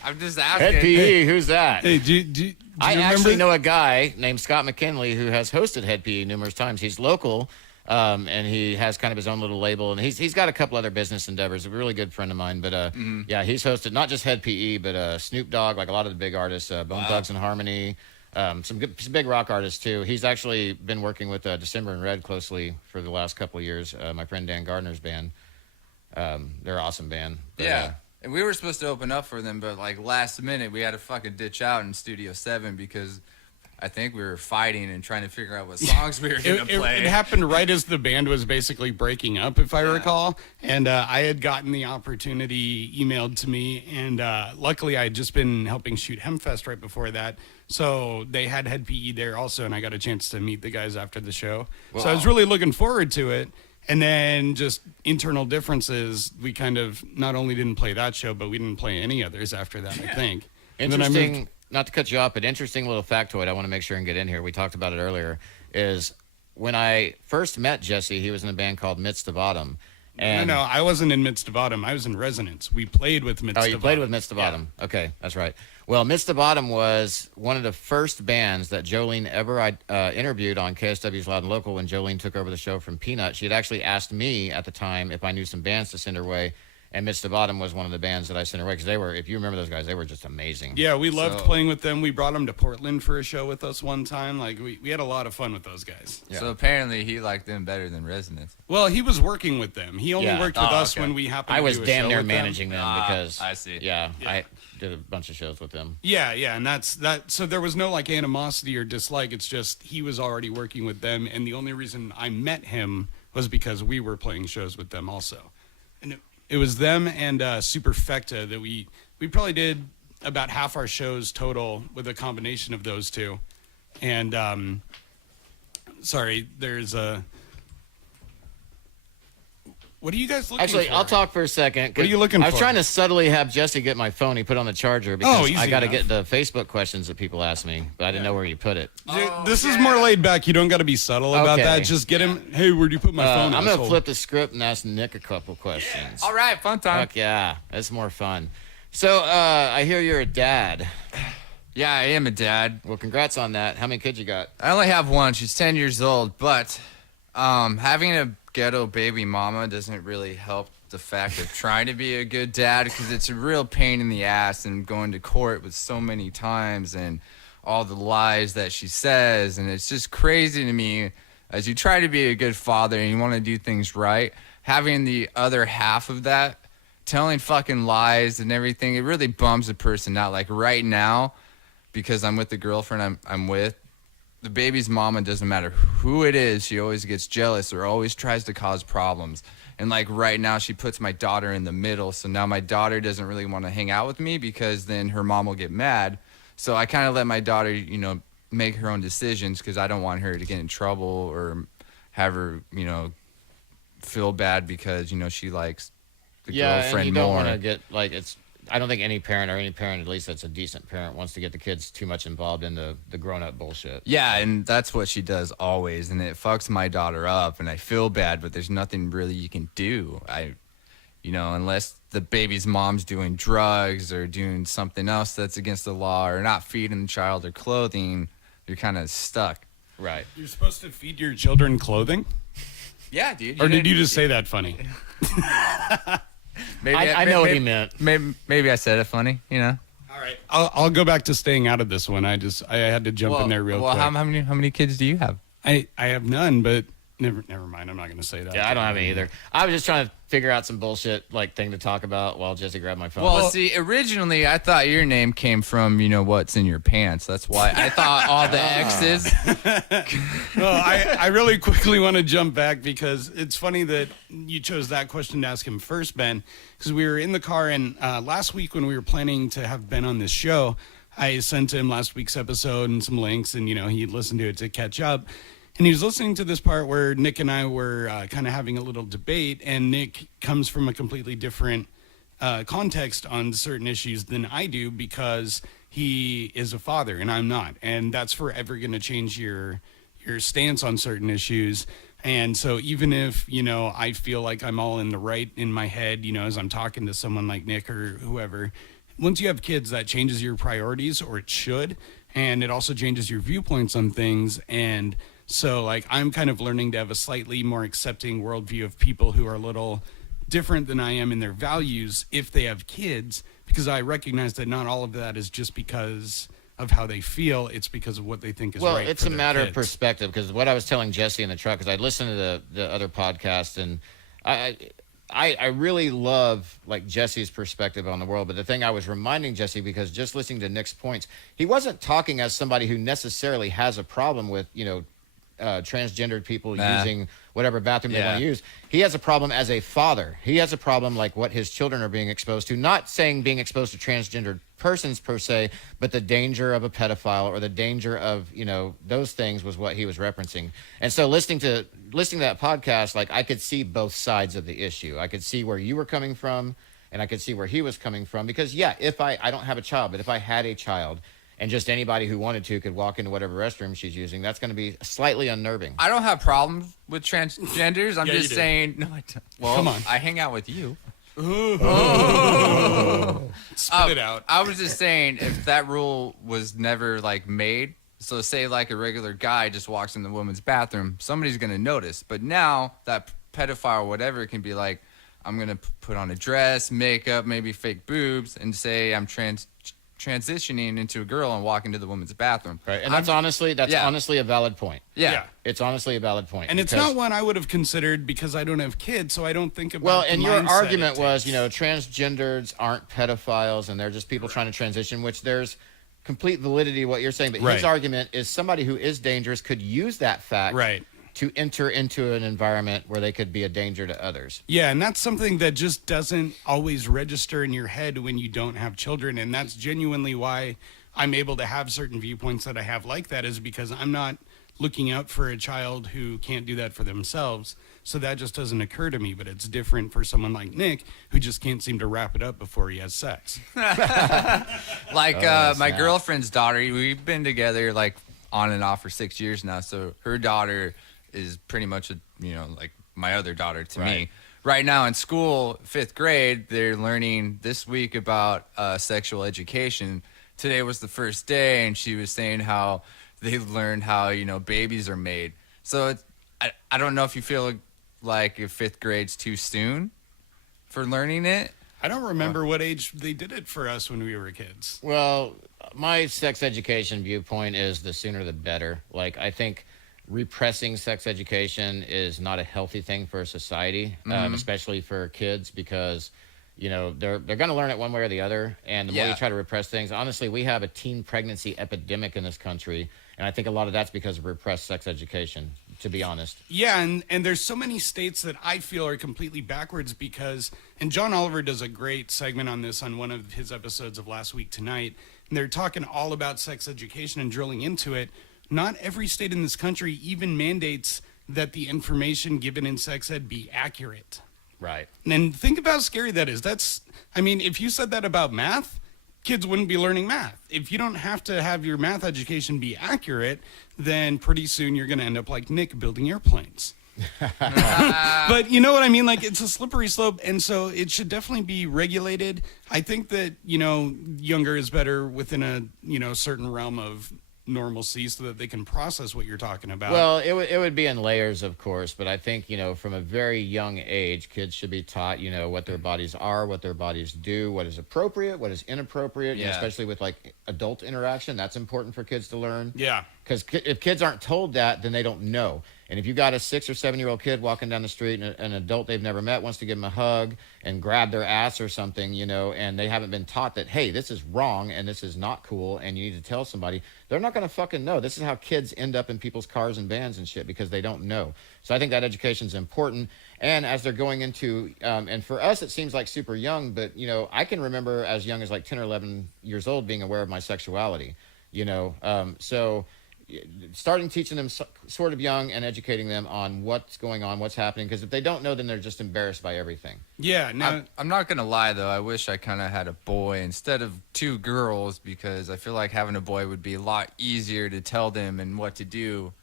I'm just asking. Head PE, who's that? Hey, do you I remember? actually know a guy named Scott McKinley who has hosted Head PE numerous times. He's local, and he has kind of his own little label, and he's got a couple other business endeavors. A really good friend of mine, but yeah, he's hosted not just Head PE, but Snoop Dogg, like a lot of the big artists, Bone Thugs and Harmony, some big rock artists too. He's actually been working with December in Red closely for the last couple of years. My friend Dan Gardner's band, they're an awesome band. But, Yeah. And we were supposed to open up for them, but like last minute, we had to fucking ditch out in Studio 7 because I think we were fighting and trying to figure out what songs we were going to play. It happened right as the band was basically breaking up, if I recall. And I had gotten the opportunity emailed to me. And luckily, I had just been helping shoot Hempfest right before that. So they had Head PE there also. And I got a chance to meet the guys after the show. So I was really looking forward to it. And then just internal differences. We kind of not only didn't play that show, but we didn't play any others after that, I think. And then I moved- Interesting, not to cut you off, but interesting little factoid I want to make sure and get in here. We talked about it earlier. Is when I first met Jesse, he was in a band called Midst of Autumn. And No, I wasn't in Midst of Autumn. I was in Resonance. We played with Midst of Oh, Autumn. you played with Midst of Autumn. Okay, that's right. Well, Midst of Autumn was one of the first bands that Jolene ever interviewed on KSW's Loud and Local when Jolene took over the show from Peanut. She had actually asked me at the time if I knew some bands to send her way, and Midst of Autumn was one of the bands that I sent her way because they were, if you remember those guys, they were just amazing. Yeah, we loved So- playing with them. We brought them to Portland for a show with us one time. Like we had a lot of fun with those guys. Yeah. So apparently he liked them better than Resonance. Well, he was working with them. He only Yeah. worked with Oh, us okay. when we happened I to was do a damn show near with them. managing them because I see. Yeah, I did a bunch of shows with them. Yeah, and that's that. So there was no like animosity or dislike. It's just he was already working with them, and the only reason I met him was because we were playing shows with them also. And it was them and Superfecta that we probably did about half our shows total with a combination of those two. And sorry, there's a. What are you guys looking Actually, for? I'll talk for a second. What are you looking I was for? trying to subtly have Jesse get my phone. He put on the charger because easy I got to enough. get the Facebook questions that people ask me, but I didn't know where you put it. Dude, this is more laid back. You don't got to be subtle about Okay. that. Just get him. Hey, where'd you put my phone? I'm going to asshole? flip the script and ask Nick a couple questions. All right, fun time. Fuck yeah. That's more fun. So, I hear you're a dad. Yeah, I am a dad. Well, congrats on that. How many kids you got? I only have one. She's 10 years old, but having a ghetto baby mama doesn't really help the fact of trying to be a good dad, because it's a real pain in the ass and going to court with so many times and all the lies that she says. And it's just crazy to me as you try to be a good father and you want to do things right, having the other half of that telling fucking lies and everything, it really bums a person out. Like right now, because I'm with the girlfriend I'm with, the baby's mama, doesn't matter who it is, she always gets jealous or always tries to cause problems. And like right now, she puts my daughter in the middle. So now my daughter doesn't really want to hang out with me because then her mom will get mad. So I kind of let my daughter, you know, make her own decisions because I don't want her to get in trouble or have her, you know, feel bad because, you know, she likes the girlfriend and you don't more. want to get, like, it's... I don't think any parent, or any parent at least that's a decent parent, wants to get the kids too much involved in the grown-up bullshit. Yeah, and that's what she does always, and it fucks my daughter up, and I feel bad, but there's nothing really you can do. Unless the baby's mom's doing drugs or doing something else that's against the law or not feeding the child or clothing, you're kind of stuck. Right. You're supposed to feed your children clothing? Yeah, dude. Or did you just say that funny? Maybe I know what he meant. Maybe I said it funny, you know. All right. I'll go back to staying out of this one. I had to jump in there real quick. How many kids do you have? I have none, but never mind. I'm not going to say that. Yeah, I don't have any either. I was just trying to figure out some bullshit like thing to talk about while Jesse grabbed my phone. Well, see, originally I thought your name came from, you know, what's in your pants. That's why I thought all the X's. No, I really quickly want to jump back because it's funny that you chose that question to ask him first, Ben, because we were in the car and last week when we were planning to have Ben on this show, I sent him last week's episode and some links and, you know, he listened to it to catch up. And he was listening to this part where Nick and I were kind of having a little debate, and Nick comes from a completely different context on certain issues than I do because he is a father and I'm not. And that's forever going to change your stance on certain issues. And so even if, you know, I feel like I'm all in the right in my head, you know, as I'm talking to someone like Nick or whoever, once you have kids, that changes your priorities, or it should. And it also changes your viewpoints on things. And so, like, I'm kind of learning to have a slightly more accepting worldview of people who are a little different than I am in their values if they have kids, because I recognize that not all of that is just because of how they feel. It's because of what they think is right. Well, it's for a their matter of kids. perspective, because what I was telling Jesse in the truck, because I listened to the other podcast, and I really love, like, Jesse's perspective on the world. But the thing I was reminding Jesse, because just listening to Nick's points, he wasn't talking as somebody who necessarily has a problem with, you know, transgendered people using whatever bathroom they want to use. He has a problem as a father. He has a problem like what his children are being exposed to. Not saying being exposed to transgendered persons per se, but the danger of a pedophile or the danger of, you know, those things was what he was referencing. And so listening to that podcast, like, I could see both sides of the issue. I could see where you were coming from, and I could see where he was coming from. Because if I don't have a child, but if I had a child, and just anybody who wanted to could walk into whatever restroom she's using, that's going to be slightly unnerving. I don't have problems with transgenders. I'm Yeah, just you do. saying. No, I don't. Well, Come on. I hang out with you. Spit it out. I was just saying, if that rule was never like made, so say like a regular guy just walks in the woman's bathroom, somebody's going to notice. But now that pedophile or whatever can be like, I'm going to put on a dress, makeup, maybe fake boobs, and say I'm transitioning into a girl and walk into the woman's bathroom. Right. And that's honestly a valid point. Yeah. It's honestly a valid point. And it's not one I would have considered because I don't have kids, so I don't think about Well, the and your mindset argument it was, takes. you know, transgenders aren't pedophiles and they're just people trying to transition, which there's complete validity to what you're saying. But his Right. argument is somebody who is dangerous could use that fact Right. to enter into an environment where they could be a danger to others. Yeah, and that's something that just doesn't always register in your head when you don't have children. And that's genuinely why I'm able to have certain viewpoints that I have like that, is because I'm not looking out for a child who can't do that for themselves. so that just doesn't occur to me. But it's different for someone like Nick, who just can't seem to wrap it up before he has sex. Like my snap. girlfriend's daughter, we've been together like on and off for 6 years now. So her daughter is pretty much like my other daughter to me. Right now in school, 5th grade, they're learning this week about sexual education. Today was the first day, and she was saying how they learned how babies are made. So I don't know if you feel like if 5th grade's too soon for learning it. I don't remember what age they did it for us when we were kids. Well, my sex education viewpoint is the sooner the better. Like, I think repressing sex education is not a healthy thing for a society, especially for kids, because they're going to learn it one way or the other. And the more you try to repress things, honestly, we have a teen pregnancy epidemic in this country. And I think a lot of that's because of repressed sex education, to be honest. Yeah, and there's so many states that I feel are completely backwards because, and John Oliver does a great segment on this on one of his episodes of Last Week Tonight, and they're talking all about sex education and drilling into it. Not every state in this country even mandates that the information given in sex ed be accurate. Right. And think about how scary that is. If you said that about math, kids wouldn't be learning math. If you don't have to have your math education be accurate, then pretty soon you're going to end up like Nick building airplanes. But you know what I mean? Like, it's a slippery slope, and so it should definitely be regulated. I think that, younger is better within a certain realm of normalcy so that they can process what you're talking about. Well, it would be in layers, of course, but I think, from a very young age, kids should be taught, what their bodies are, what their bodies do, what is appropriate, what is inappropriate, and especially with like adult interaction. That's important for kids to learn. Yeah. Because if kids aren't told that, then they don't know. And if you got a 6 or 7 year old kid walking down the street and an adult they've never met wants to give them a hug and grab their ass or something, and they haven't been taught that, hey, this is wrong and this is not cool and you need to tell somebody, they're not going to fucking know. This is how kids end up in people's cars and vans and shit, because they don't know. So I think that education is important. And as they're going into, and for us, it seems like super young, but, I can remember as young as like 10 or 11 years old being aware of my sexuality, so starting teaching them sort of young and educating them on what's going on, what's happening, because if they don't know, then they're just embarrassed by everything. Yeah. Now, I'm not gonna lie though, I wish I kind of had a boy instead of 2 girls, because I feel like having a boy would be a lot easier to tell them and what to do.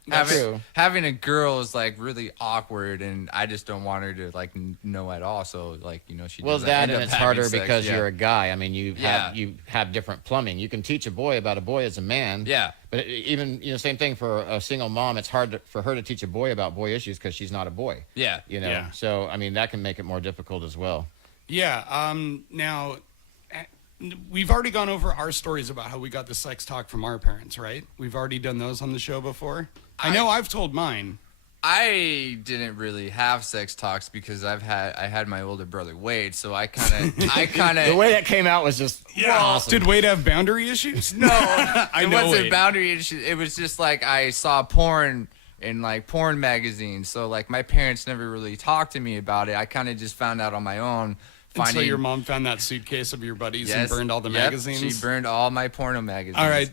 Having a girl is like really awkward, and I just don't want her to like know at all. So like she well, doesn't that end and up it's having harder sex. because Yeah. you're a guy. I mean, you have different plumbing. You can teach a boy about a boy as a man. Yeah. But even same thing for a single mom. It's hard for her to teach a boy about boy issues because she's not a boy. Yeah. Yeah. So I mean that can make it more difficult as well. yeah. Now, we've already gone over our stories about how we got the sex talk from our parents, right? We've already done those on the show before. I know I've told mine. I didn't really have sex talks because I had my older brother Wade, so I kind of The way that came out was just awesome. Did Wade have boundary issues? No, I it know wasn't Wade. boundary issues. It was just like I saw porn in like porn magazines, so like my parents never really talked to me about it. I kind of just found out on my own. And so your mom found that suitcase of your buddies and burned all the Yep, magazines? She burned all my porno magazines. All right,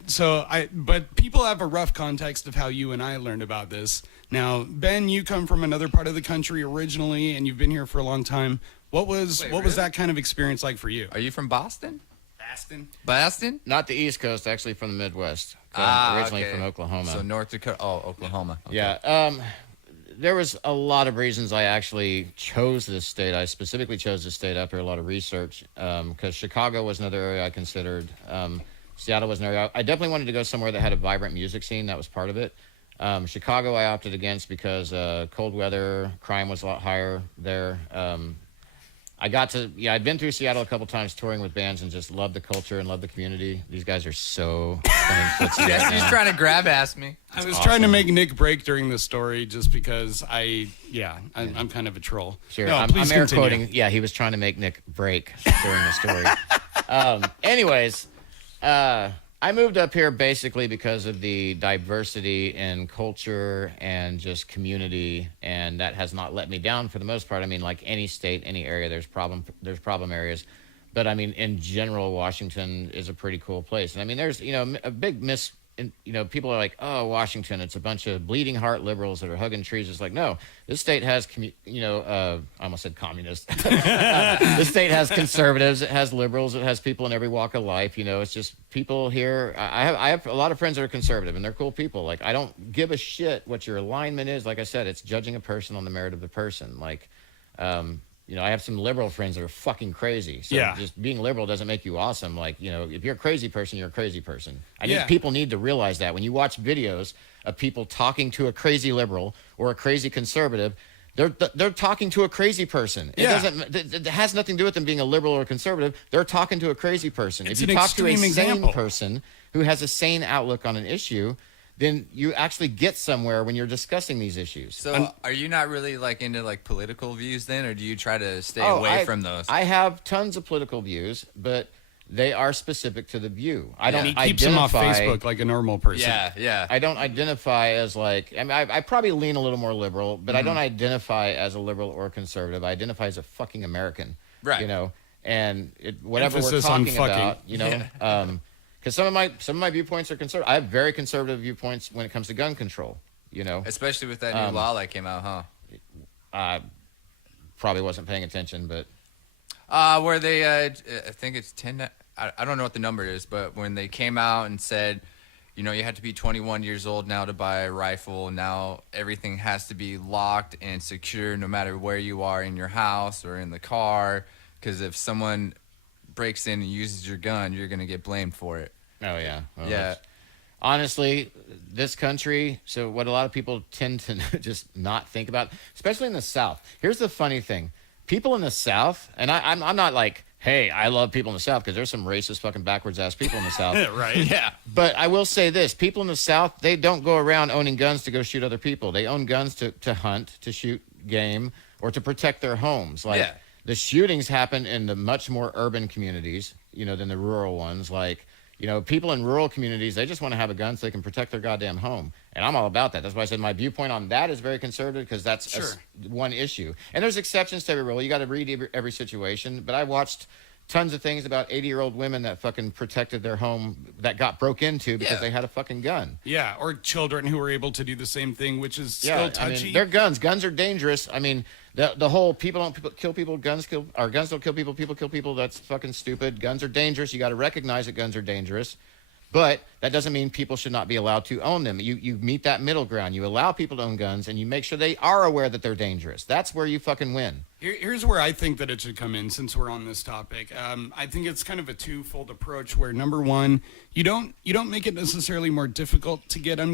but people have a rough context of how you and I learned about this. Now, Ben, you come from another part of the country originally, and you've been here for a long time. What was that kind of experience like for you? Are you from Boston? Boston? Not the East Coast, actually from the Midwest. I'm originally from Oklahoma. So North Dakota. Oh, Oklahoma. Okay. Yeah. There was a lot of reasons I actually chose this state. I specifically chose this state after a lot of research because Chicago was another area I considered. Seattle was an area. I definitely wanted to go somewhere that had a vibrant music scene. That was part of it. Chicago I opted against because cold weather, crime was a lot higher there. I'd been through Seattle a couple times touring with bands and just loved the culture and loved the community. These guys are so funny. He's trying to grab ass me. I was trying to make Nick break during the story just because I'm kind of a troll. Sure, No, I'm please air continue. quoting. Yeah, he was trying to make Nick break during the story. Anyways, I moved up here basically because of the diversity in culture and just community, and that has not let me down for the most part. I mean, like any state, any area, there's problem areas, but I mean, in general, Washington is a pretty cool place. And I mean, there's a big people are like, oh, Washington, it's a bunch of bleeding heart liberals that are hugging trees. It's like, no, this state has, I almost said communist. This state has conservatives, it has liberals, it has people in every walk of life. It's just people here. I have a lot of friends that are conservative, and they're cool people. Like, I don't give a shit what your alignment is. Like I said, it's judging a person on the merit of the person. Like, I have some liberal friends that are fucking crazy. So just being liberal doesn't make you awesome. Like, if you're a crazy person, you're a crazy person. People need to realize that when you watch videos of people talking to a crazy liberal or a crazy conservative, they're talking to a crazy person. It has nothing to do with them being a liberal or a conservative. They're talking to a crazy person. It's if you talk to a example. sane person who has a sane outlook on an issue, then you actually get somewhere when you're discussing these issues. So are you not really like into like political views then, or do you try to stay away from those? I have tons of political views, but they are specific to the view. I don't he keeps them off Facebook like a normal person. Yeah. I don't identify as like, I probably lean a little more liberal, but I don't identify as a liberal or conservative. I identify as a fucking American. Right. And whatever Emphasis we're on talking fucking. about, because some of my viewpoints are conservative. I have very conservative viewpoints when it comes to gun control. Especially with that new law that came out, huh? I probably wasn't paying attention, but where they, I think it's 10. I don't know what the number is, but when they came out and said, you had to be 21 years old now to buy a rifle. Now everything has to be locked and secure, no matter where you are in your house or in the car. Because if someone breaks in and uses your gun, you're gonna get blamed for it. Oh yeah. Well, yeah. Honestly, this country, so what a lot of people tend to just not think about, especially in the South. Here's the funny thing. People in the South, and I'm not like, hey, I love people in the South, because there's some racist fucking backwards ass people in the South. Right. Yeah. But I will say this, people in the South, they don't go around owning guns to go shoot other people. They own guns to hunt, to shoot game, or to protect their homes. Like, the shootings happen in the much more urban communities, than the rural ones. Like, people in rural communities, they just want to have a gun so they can protect their goddamn home. And I'm all about that. That's why I said my viewpoint on that is very conservative, because that's one issue. And there's exceptions to every rule. You got to read every situation. But I watched tons of things about 80-year-old women that fucking protected their home that got broke into because they had a fucking gun. Yeah, or children who were able to do the same thing, which is still touchy. I mean, they're guns. Guns are dangerous. I mean, the whole people don't kill people, guns don't kill people kill people, that's fucking stupid. Guns are dangerous. You got to recognize that guns are dangerous. But that doesn't mean people should not be allowed to own them. You meet that middle ground. You allow people to own guns, and you make sure they are aware that they're dangerous. That's where you fucking win. Here's where I think that it should come in, since we're on this topic. I think it's kind of a twofold approach where, number one, you don't make it necessarily more difficult to get them.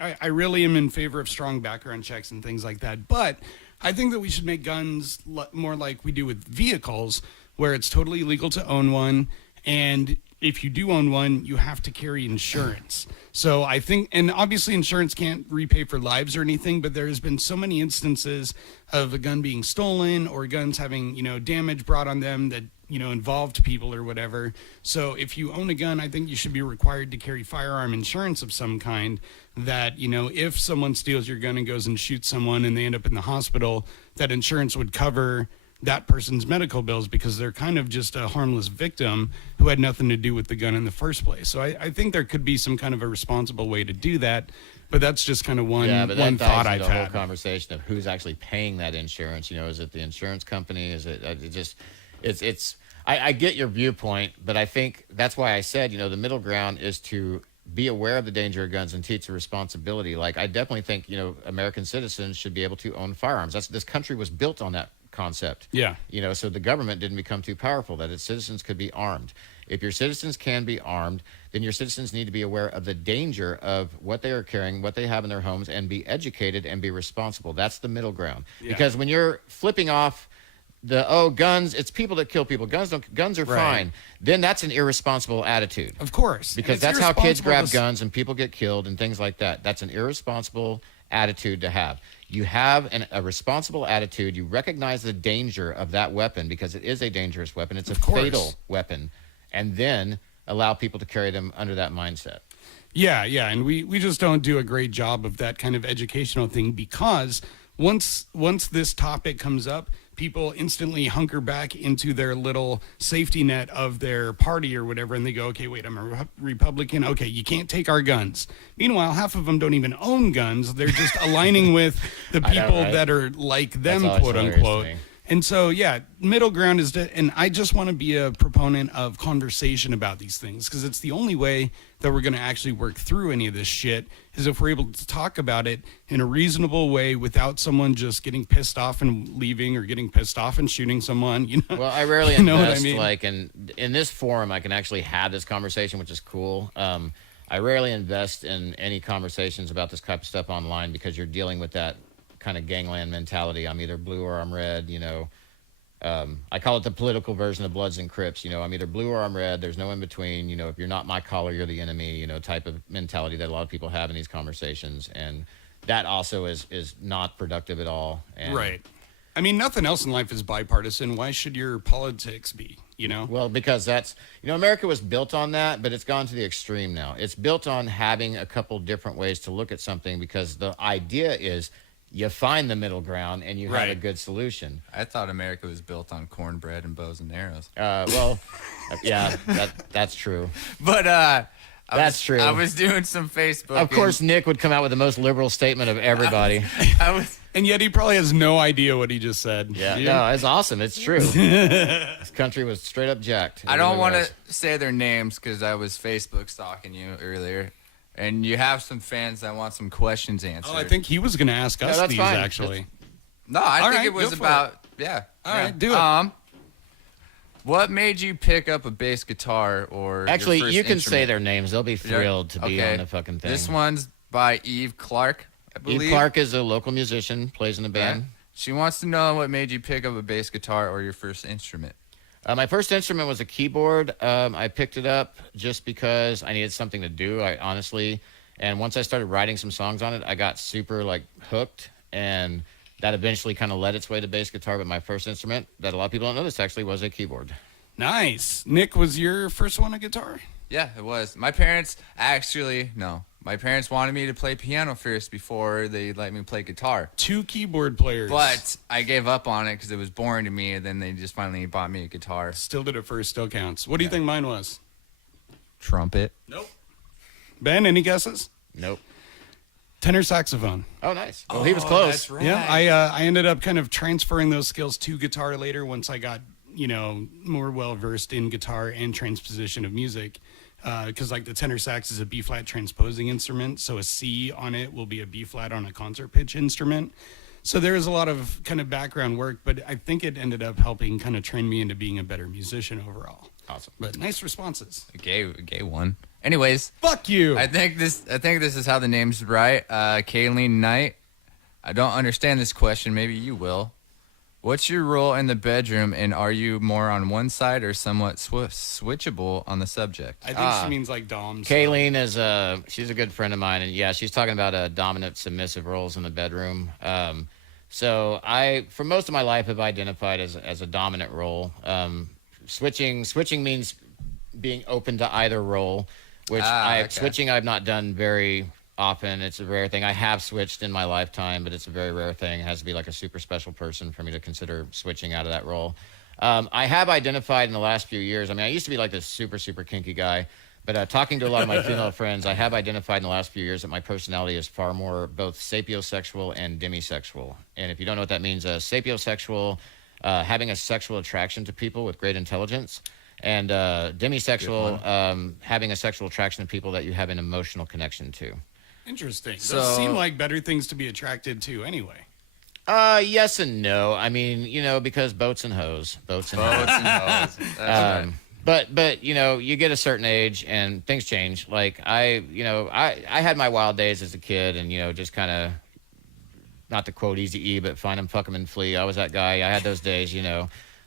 I really am in favor of strong background checks and things like that. But I think that we should make guns more like we do with vehicles, where it's totally legal to own one, and if you do own one, you have to carry insurance. So I think, and obviously insurance can't repay for lives or anything, but there has been so many instances of a gun being stolen or guns having, damage brought on them that, involved people or whatever. So if you own a gun, I think you should be required to carry firearm insurance of some kind that, if someone steals your gun and goes and shoots someone and they end up in the hospital, that insurance would cover that person's medical bills, because they're kind of just a harmless victim who had nothing to do with the gun in the first place. So I think there could be some kind of a responsible way to do that, but that's just kind of one thought I've had. The whole conversation of who's actually paying that insurance. Is it the insurance company? Is it I get your viewpoint, but I think that's why I said, the middle ground is to be aware of the danger of guns and teach a responsibility. Like, I definitely think, American citizens should be able to own firearms. This country was built on that concept. Yeah. So the government didn't become too powerful, that its citizens could be armed. If your citizens can be armed, then your citizens need to be aware of the danger of what they are carrying, what they have in their homes, and be educated and be responsible. That's the middle ground. Yeah. Because when you're flipping off guns, it's people that kill people. Guns are fine. Then that's an irresponsible attitude. Of course. Because that's how kids grab guns and people get killed and things like that. That's an irresponsible attitude to have. You have a responsible attitude. You recognize the danger of that weapon, because it is a dangerous weapon. It's a fatal weapon. And then allow people to carry them under that mindset. Yeah. And we just don't do a great job of that kind of educational thing, because once this topic comes up, people instantly hunker back into their little safety net of their party or whatever, and they go, okay, wait, I'm a Republican. Okay, you can't take our guns. Meanwhile, half of them don't even own guns. They're just aligning with the people that are like them, quote unquote. And so, yeah, middle ground is, and I just want to be a proponent of conversation about these things, because it's the only way that we're going to actually work through any of this shit is if we're able to talk about it in a reasonable way without someone just getting pissed off and leaving, or getting pissed off and shooting someone. You know? Well, I rarely invest like in this forum. I can actually have this conversation, which is cool. I rarely invest in any conversations about this type of stuff online, because you're dealing with that kind of gangland mentality. I'm either blue or I'm red, you know. I call it the political version of Bloods and Crips. You know, I'm either blue or I'm red. There's no in between. You know, if you're not my collar, you're the enemy, you know, type of mentality that a lot of people have in these conversations. And that also is not productive at all. And right. I mean, nothing else in life is bipartisan. Why should your politics be, you know? Well, because that's, you know, America was built on that, but it's gone to the extreme now. It's built on having a couple different ways to look at something, because the idea is you find the middle ground and you have a good solution. I thought America was built on cornbread and bows and arrows. Well, yeah, that's true. But that's true. I was doing some Facebook. Of course, Nick would come out with the most liberal statement of everybody. And yet he probably has no idea what he just said. Yeah, no, it's awesome. It's true. This country was straight up jacked. I don't want to say their names because I was Facebook stalking you earlier. And you have some fans that want some questions answered. Oh, I think he was going to ask us these, fine. actually. I think it was about, All right, do it. What made you pick up a bass guitar or Actually, your first you can instrument? say their names. They'll be thrilled to be on the fucking thing. This one's by Eve Clark, I believe. Eve Clark is a local musician, plays in a band. Right. She wants to know what made you pick up a bass guitar or your first instrument. My first instrument was a keyboard. I picked it up just because I needed something to do, honestly. And once I started writing some songs on it, I got super, hooked. And that eventually kind of led its way to bass guitar. But my first instrument, that a lot of people don't know this, actually was a keyboard. Nice. Nick, was your first one a guitar? Yeah, it was. My parents My parents wanted me to play piano first before they let me play guitar. 2 keyboard players. But I gave up on it because it was boring to me, and then they just finally bought me a guitar. Still did it first, still counts. What do you think mine was? Trumpet. Nope. Ben, any guesses? Nope. Tenor saxophone. Oh, nice. Well, he was close. That's right. Yeah, I ended up kind of transferring those skills to guitar later once I got, more well-versed in guitar and transposition of music. Because the tenor sax is a B-flat transposing instrument, so a C on it will be a B-flat on a concert pitch instrument. So there is a lot of kind of background work, but I think it ended up helping kind of train me into being a better musician overall. Awesome. But nice responses. A gay one. Anyways, fuck you. I think this is how the name's right. Kayleen Knight. I don't understand this question. Maybe you will. What's your role in the bedroom, and are you more on one side or somewhat switchable on the subject? I think she means Dom. Kayleen is she's a good friend of mine, and yeah, she's talking about dominant submissive roles in the bedroom. So I, for most of my life, have identified as a dominant role. Switching means being open to either role, which switching I've not done very often. It's a rare thing. I have switched in my lifetime, but it's a very rare thing. It has to be a super special person for me to consider switching out of that role. I have identified in the last few years, I used to be this super, super kinky guy, but talking to a lot of my female friends, I have identified in the last few years that my personality is far more both sapiosexual and demisexual. And if you don't know what that means, sapiosexual, having a sexual attraction to people with great intelligence, and demisexual, having a sexual attraction to people that you have an emotional connection to. Interesting. Those seem like better things to be attracted to anyway. Yes and no. Because boats and hoes. That's right. But you get a certain age and things change. I had my wild days as a kid, and just kind of, not to quote Eazy-E, but find 'em, fuck 'em, and flee. I was that guy. I had those days,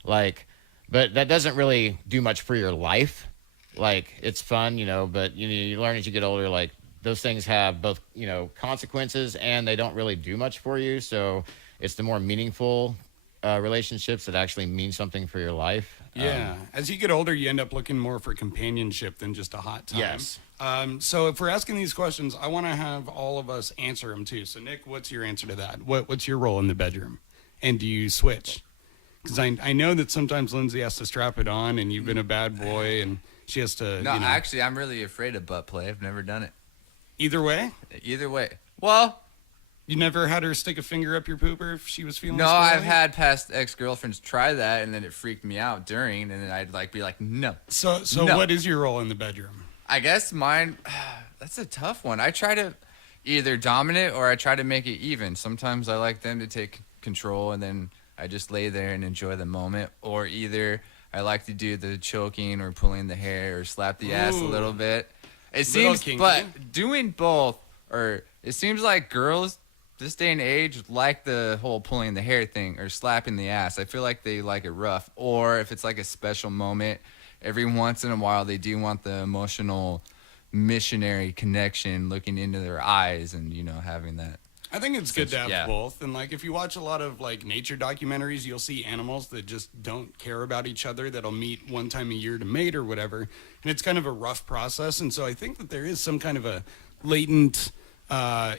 but that doesn't really do much for your life. It's fun, but you learn as you get older, those things have both, consequences, and they don't really do much for you. So it's the more meaningful relationships that actually mean something for your life. Yeah. As you get older, you end up looking more for companionship than just a hot time. Yes. So if we're asking these questions, I want to have all of us answer them too. So Nick, what's your answer to that? What's your role in the bedroom? And do you switch? Because I know that sometimes Lindsay has to strap it on, and you've been a bad boy, and she has to. No, actually, I'm really afraid of butt play. I've never done it. Either way. Well, you never had her stick a finger up your pooper if she was feeling. No, squirrely? I've had past ex-girlfriends try that, and then it freaked me out during, and then I'd be like, no. So no. What is your role in the bedroom? I guess mine. That's a tough one. I try to either dominate or I try to make it even. Sometimes I like them to take control, and then I just lay there and enjoy the moment. Or either I like to do the choking or pulling the hair or slap the ass a little bit. It seems, kinky. but doing both, or it seems like girls this day and age like the whole pulling the hair thing or slapping the ass. I feel like they like it rough. Or if it's like a special moment, every once in a while they do want the emotional missionary connection, looking into their eyes and, having that. I think it's good to have both. And like if you watch a lot of like nature documentaries, you'll see animals that just don't care about each other, that'll meet one time a year to mate or whatever. And it's kind of a rough process. And so I think that there is some kind of a latent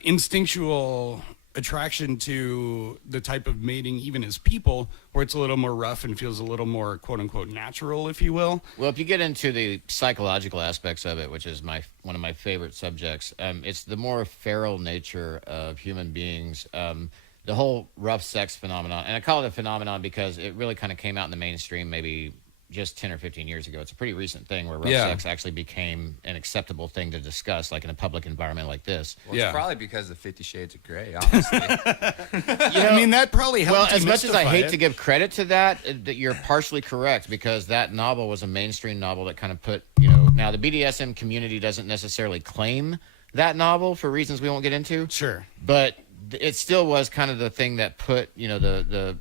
instinctual attraction to the type of mating, even as people, where it's a little more rough and feels a little more quote unquote natural, if you will. Well, if you get into the psychological aspects of it, which is one of my favorite subjects, it's the more feral nature of human beings. The whole rough sex phenomenon, and I call it a phenomenon because it really kind of came out in the mainstream maybe just 10 or 15 years ago. It's a pretty recent thing where rough sex actually became an acceptable thing to discuss, like in a public environment like this. Well, it's probably because of 50 Shades of Grey, honestly. I mean, that probably helped. Well, as much as I hate to give credit to that you're partially correct, because that novel was a mainstream novel that kind of put, now the BDSM community doesn't necessarily claim that novel for reasons we won't get into. Sure. But it still was kind of the thing that put, the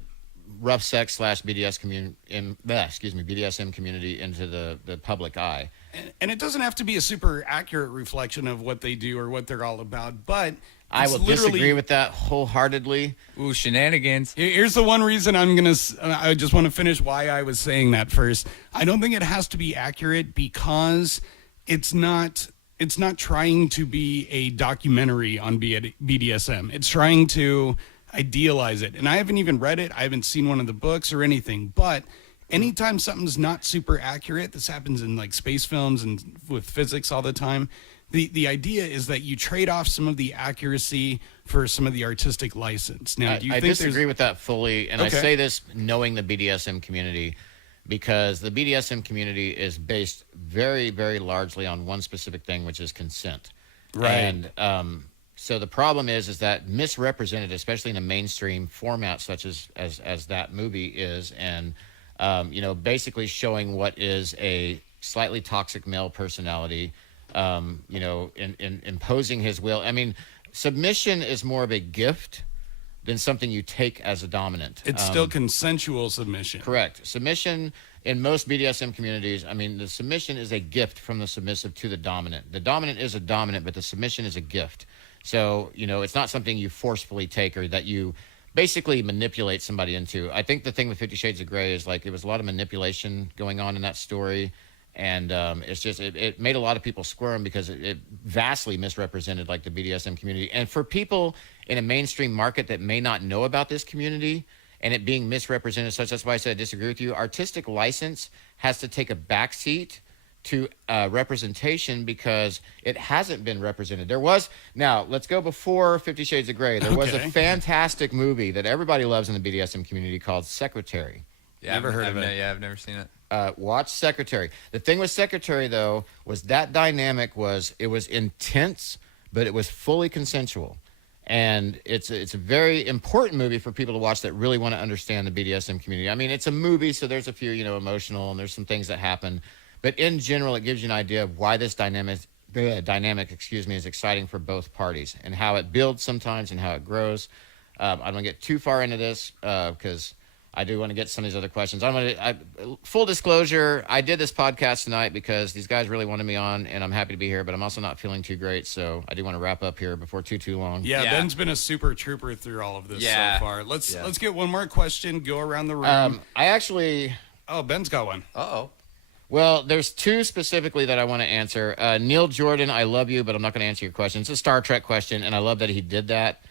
rough sex / BDSM community into the public eye. And it doesn't have to be a super accurate reflection of what they do or what they're all about, but I will disagree with that wholeheartedly. Ooh, shenanigans. Here's the one reason I just want to finish why I was saying that first. I don't think it has to be accurate because it's not trying to be a documentary on BDSM. It's trying to idealize it. And I haven't even read it. I haven't seen one of the books or anything. But anytime something's not super accurate, this happens in like space films and with physics all the time. The idea is that you trade off some of the accuracy for some of the artistic license. Now, do you I think disagree with that fully. And Okay. I say this knowing the BDSM community, because the BDSM community is based very, very largely on one specific thing, which is consent. Right. And so the problem is that misrepresented, especially in a mainstream format such as that movie is, and basically showing what is a slightly toxic male personality, in imposing his will. I mean, submission is more of a gift than something you take as a dominant. it's still consensual submission? Correct. Submission in most BDSM communities, I mean, the submission is a gift from the submissive to the dominant. The dominant is a dominant, but the submission is a gift. So, it's not something you forcefully take or that you basically manipulate somebody into. I think the thing with 50 Shades of Grey is like there was a lot of manipulation going on in that story. And it's just, it made a lot of people squirm because it vastly misrepresented like the BDSM community. And for people in a mainstream market that may not know about this community and it being misrepresented such, that's why I said I disagree with you. Artistic license has to take a backseat to representation because it hasn't been represented. Now let's go before 50 Shades of Grey. There was a fantastic movie that everybody loves in the BDSM community called Secretary. Yeah, Never heard of it. Yeah, I've never seen it. Watch Secretary. The thing with Secretary, though, was that dynamic it was intense, but it was fully consensual. And it's a very important movie for people to watch that really want to understand the BDSM community. I mean, it's a movie, so there's a few, emotional, and there's some things that happen. But in general, it gives you an idea of why this dynamic, is exciting for both parties and how it builds sometimes and how it grows. I don't want to get too far into this because I do want to get some of these other questions. Full disclosure, I did this podcast tonight because these guys really wanted me on, and I'm happy to be here, but I'm also not feeling too great, so I do want to wrap up here before too long. Yeah, Ben's been a super trooper through all of this so far. Let's get one more question, go around the room. Oh, Ben's got one. Uh-oh. Well, there's two specifically that I want to answer. Neil Jordan, I love you, but I'm not going to answer your question. It's a Star Trek question, and I love that he did that.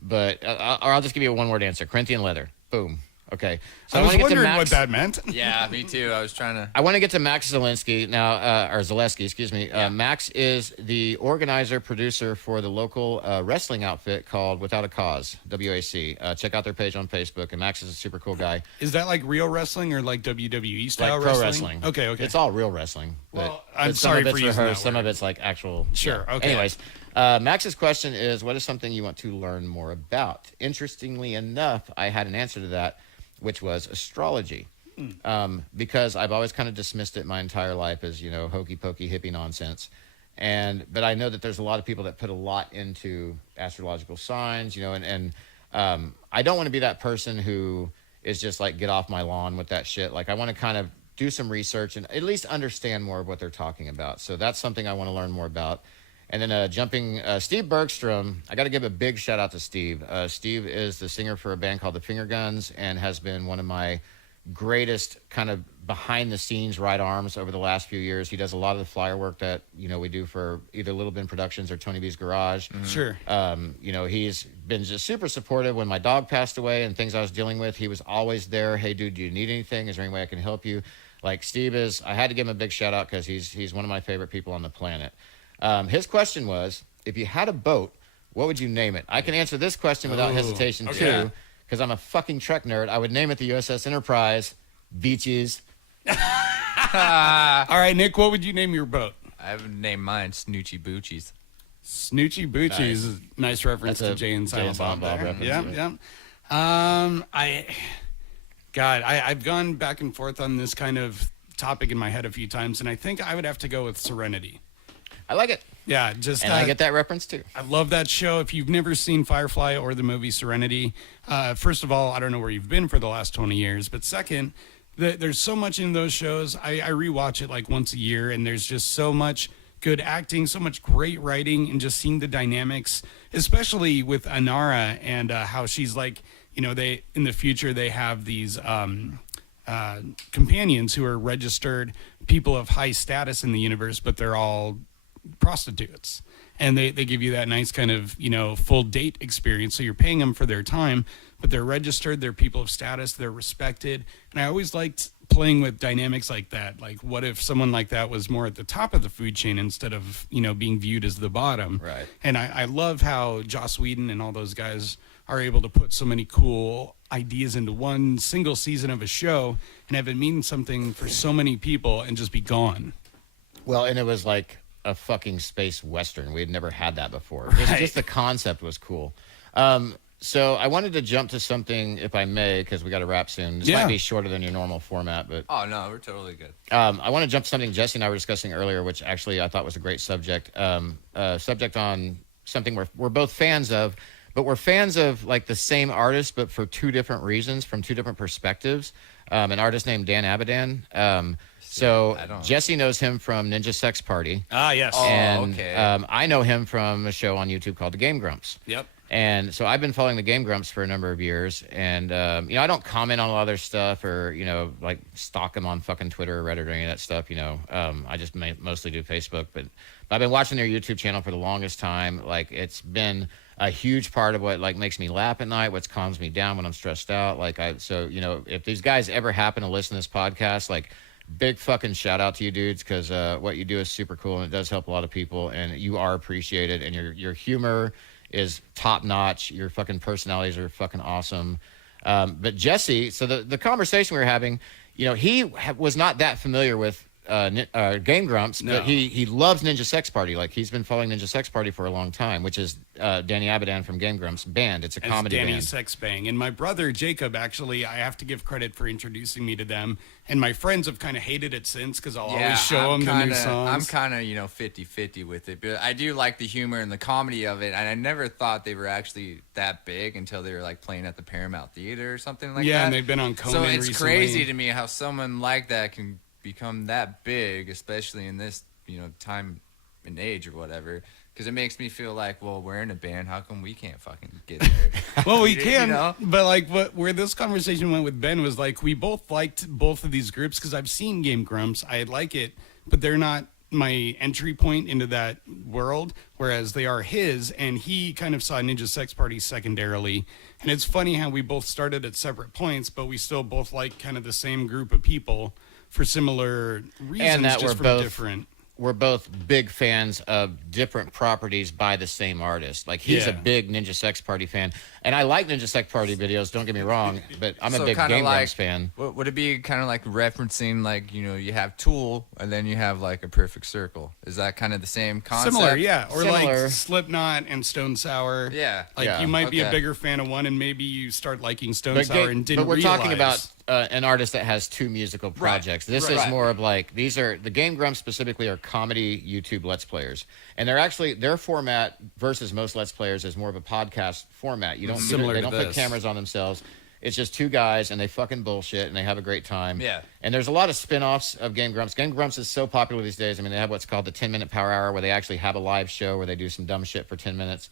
But I'll just give you a one-word answer. Corinthian leather. Boom. Okay. So I was wanna get to wondering what Max- that meant. Yeah, me too. I was trying to. I want to get to Max Zielinski now, or Zaleski, excuse me. Max is the organizer, producer for the local wrestling outfit called Without a Cause, WAC. Check out their page on Facebook, and Max is a super cool guy. Is that like real wrestling or like WWE style Like pro wrestling. Okay. It's all real wrestling. Well, but I'm some sorry of it's for using rehearsed, that some word. of it's like actual. Sure, yeah. okay. Anyways, Max's question is, what is something you want to learn more about? Interestingly enough, I had an answer to that, which was astrology. Because I've always kind of dismissed it my entire life as, hokey pokey hippie nonsense. But I know that there's a lot of people that put a lot into astrological signs, and I don't want to be that person who is just like, get off my lawn with that shit. Like, I want to kind of do some research and at least understand more of what they're talking about. So that's something I want to learn more about. And then jumping, Steve Bergstrom, I got to give a big shout out to Steve. Steve is the singer for a band called the Finger Guns and has been one of my greatest kind of behind the scenes right arms over the last few years. He does a lot of the flyer work that, we do for either Little Bin Productions or Tony B's Garage. Sure. He's been just super supportive when my dog passed away and things I was dealing with. He was always there. Hey, dude, do you need anything? Is there any way I can help you? Like, Steve is, I had to give him a big shout out because he's one of my favorite people on the planet. His question was, if you had a boat, what would you name it? I can answer this question without hesitation, too, because I'm a fucking Trek nerd. I would name it the USS Enterprise. Beaches. All right, Nick, what would you name your boat? I would name mine Snoochie Boochies. Snoochie Boochies is a nice reference That's to a Jay and Silent Bob there. reference, Yeah. I've gone back and forth on this kind of topic in my head a few times, and I think I would have to go with Serenity. I like it. Yeah, just And I get that reference, too. I love that show. If you've never seen Firefly or the movie Serenity, first of all, I don't know where you've been for the last 20 years. But second, there's so much in those shows. I rewatch it like once a year, and there's just so much good acting, so much great writing, and just seeing the dynamics, especially with Anara and how she's like, they in the future they have these companions who are registered people of high status in the universe, but they're all prostitutes, and they give you that nice kind of full date experience. So you're paying them for their time, but they're registered, they're people of status, they're respected. And I always liked playing with dynamics like that. Like, what if someone like that was more at the top of the food chain instead of being viewed as the bottom? Right. And I love how Joss Whedon and all those guys are able to put so many cool ideas into one single season of a show and have it mean something for so many people and just be gone. Well, and it was like a fucking space western. We had never had that before. Just the concept was cool. So I wanted to jump to something, if I may, because we got to wrap soon. This might be shorter than your normal format, but Oh, no, we're totally good. I want to jump to something Jesse and I were discussing earlier, which actually I thought was a great subject. Subject on something we're both fans of, but we're fans of like the same artist, but for two different reasons, from two different perspectives. An artist named Dan Avidan. So Jesse knows him from Ninja Sex Party. Ah, yes. And okay. I know him from a show on YouTube called The Game Grumps. Yep. And so I've been following The Game Grumps for a number of years. And, I don't comment on a lot of their stuff or, like stalk them on fucking Twitter or Reddit or any of that stuff. I just mostly do Facebook. But I've been watching their YouTube channel for the longest time. Like, it's been a huge part of what like makes me laugh at night, what calms me down when I'm stressed out. If these guys ever happen to listen to this podcast, like, big fucking shout out to you dudes, because what you do is super cool and it does help a lot of people, and you are appreciated, and your humor is top notch. Your fucking personalities are fucking awesome. But Jesse, so the conversation we were having, he was not that familiar with Game Grumps, but he loves Ninja Sex Party. Like, he's been following Ninja Sex Party for a long time, which is Danny Avidan from Game Grumps band. It's a comedy Danny band. Sex Bang. And my brother Jacob, actually, I have to give credit for introducing me to them. And my friends have kind of hated it since, because I'll always show them the new songs. I'm kind of 50-50 with it, but I do like the humor and the comedy of it. And I never thought they were actually that big until they were like playing at the Paramount Theater or something like that. Yeah, and they've been on Conan So it's recently. crazy to me how someone like that can become that big, especially in this time and age or whatever. Because it makes me feel like, well, we're in a band. How come we can't fucking get there? Well, we can, but like where this conversation went with Ben was like, we both liked both of these groups, because I've seen Game Grumps. I like it, but they're not my entry point into that world, whereas they are his, and he kind of saw Ninja Sex Party secondarily. And it's funny how we both started at separate points, but we still both like kind of the same group of people for similar reasons, And that just we're from both different. We're both big fans of different properties by the same artist. Like, he's a big Ninja Sex Party fan. And I like Ninja Sex Party videos, don't get me wrong, but I'm a big Game Grumps fan. Would it be kind of like referencing, like, you know, you have Tool and then you have like a Perfect Circle? Is that kind of the same concept? Similar, yeah. Or Similar. like Slipknot and Stone Sour. Yeah. Like, Yeah. you might be a Okay. bigger fan of one, and maybe you start liking Stone Sour and didn't But we're realize. talking about an artist that has two musical projects. This is more of like, these are, the Game Grumps specifically are comedy YouTube Let's Players. And they're actually, their format versus most Let's Players is more of a podcast format. You don't, Similar they to don't put this. cameras on themselves. It's just two guys, and they fucking bullshit, and they have a great time. Yeah. And there's a lot of spin-offs of Game Grumps. Game Grumps is so popular these days. I mean, they have what's called the 10-minute power hour, where they actually have a live show where they do some dumb shit for 10 minutes.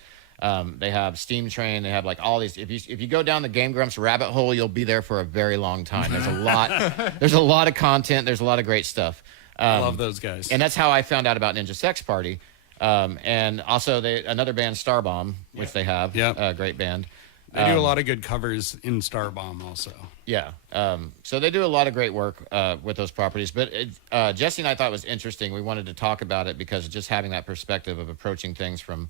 They have Steam Train. They have like all these. If you go down the Game Grumps rabbit hole, you'll be there for a very long time. There's a lot. There's a lot of content. There's a lot of great stuff. I love those guys. And that's how I found out about Ninja Sex Party. And also another band, Starbomb, which they have. Yep. A great band. They do a lot of good covers in Starbomb also. Yeah. So they do a lot of great work with those properties. But Jesse and I thought it was interesting. We wanted to talk about it because just having that perspective of approaching things from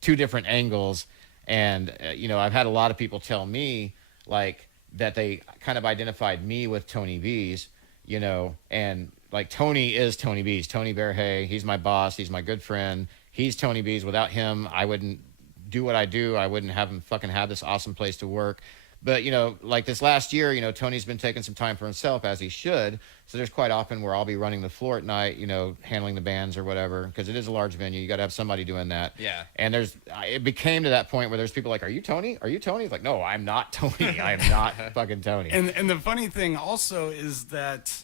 two different angles. And, you know, I've had a lot of people tell me, like, that they kind of identified me with Tony V's, you know, and, like, Tony is Tony V's. Tony Verhey, he's my boss. He's my good friend. He's Tony V's. Without him, I wouldn't do what I do. I wouldn't have him fucking have this awesome place to work. But, you know, like this last year, you know, Tony's been taking some time for himself, as he should. So there's quite often where I'll be running the floor at night, you know, handling the bands or whatever, because it is a large venue. You got to have somebody doing that. Yeah. And it became to that point where there's people like, are you Tony? Are you Tony? It's like, no, I'm not Tony. I am not fucking Tony. And the funny thing also is that,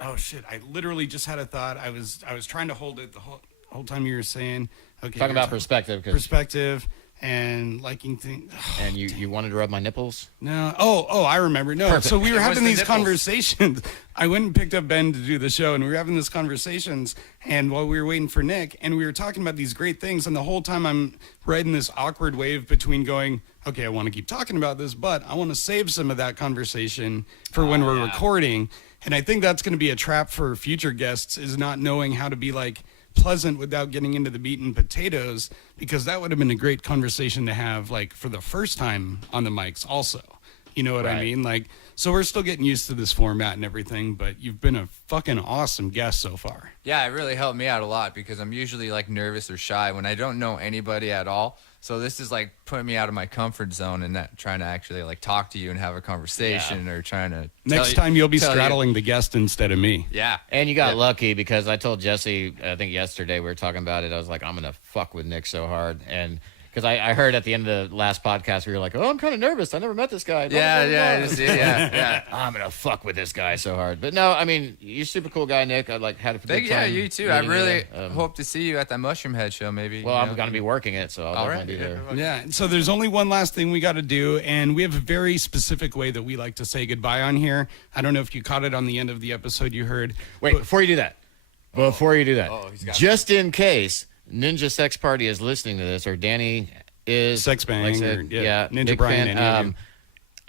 oh shit, I literally just had a thought. I was trying to hold it the whole time you were saying. Okay. Talking about perspective. Perspective. And liking things. And you wanted to rub my nipples? No. Oh, I remember. No. Perfect. So we were It was having the these nipples. conversations. I went and picked up Ben to do the show, and we were having these conversations. And while we were waiting for Nick, and we were talking about these great things, and the whole time I'm riding this awkward wave between going, okay, I want to keep talking about this, but I want to save some of that conversation for when we're recording. And I think that's going to be a trap for future guests, is not knowing how to be like pleasant without getting into the meat and potatoes, because that would have been a great conversation to have, like, for the first time on the mics also. You know what I mean? Like, so we're still getting used to this format and everything, but you've been a fucking awesome guest so far. Yeah, it really helped me out a lot because I'm usually like nervous or shy when I don't know anybody at all. So this is like putting me out of my comfort zone and not trying to actually like talk to you and have a conversation or trying to. Next time you'll be straddling the guest instead of me. Yeah. And you got lucky, because I told Jesse, I think yesterday we were talking about it. I was like, I'm going to fuck with Nick so hard. And because I heard at the end of the last podcast, we were like, oh, I'm kind of nervous. I never met this guy. Yeah. I'm going to fuck with this guy so hard. But no, I mean, you're a super cool guy, Nick. I like had a good time. Yeah, you too. I meeting really you. hope to see you at that Mushroom Head show, maybe. Well, I'm going to be working it, so I'll All definitely right. be there. Yeah, so there's only one last thing we got to do, and we have a very specific way that we like to say goodbye on here. I don't know if you caught it on the end of the episode you heard. Wait, before you do that, he's got just in case Ninja Sex Party is listening to this, or Danny is Sex Bang, like I said, or, yeah, Ninja big Brian, fan. any of you.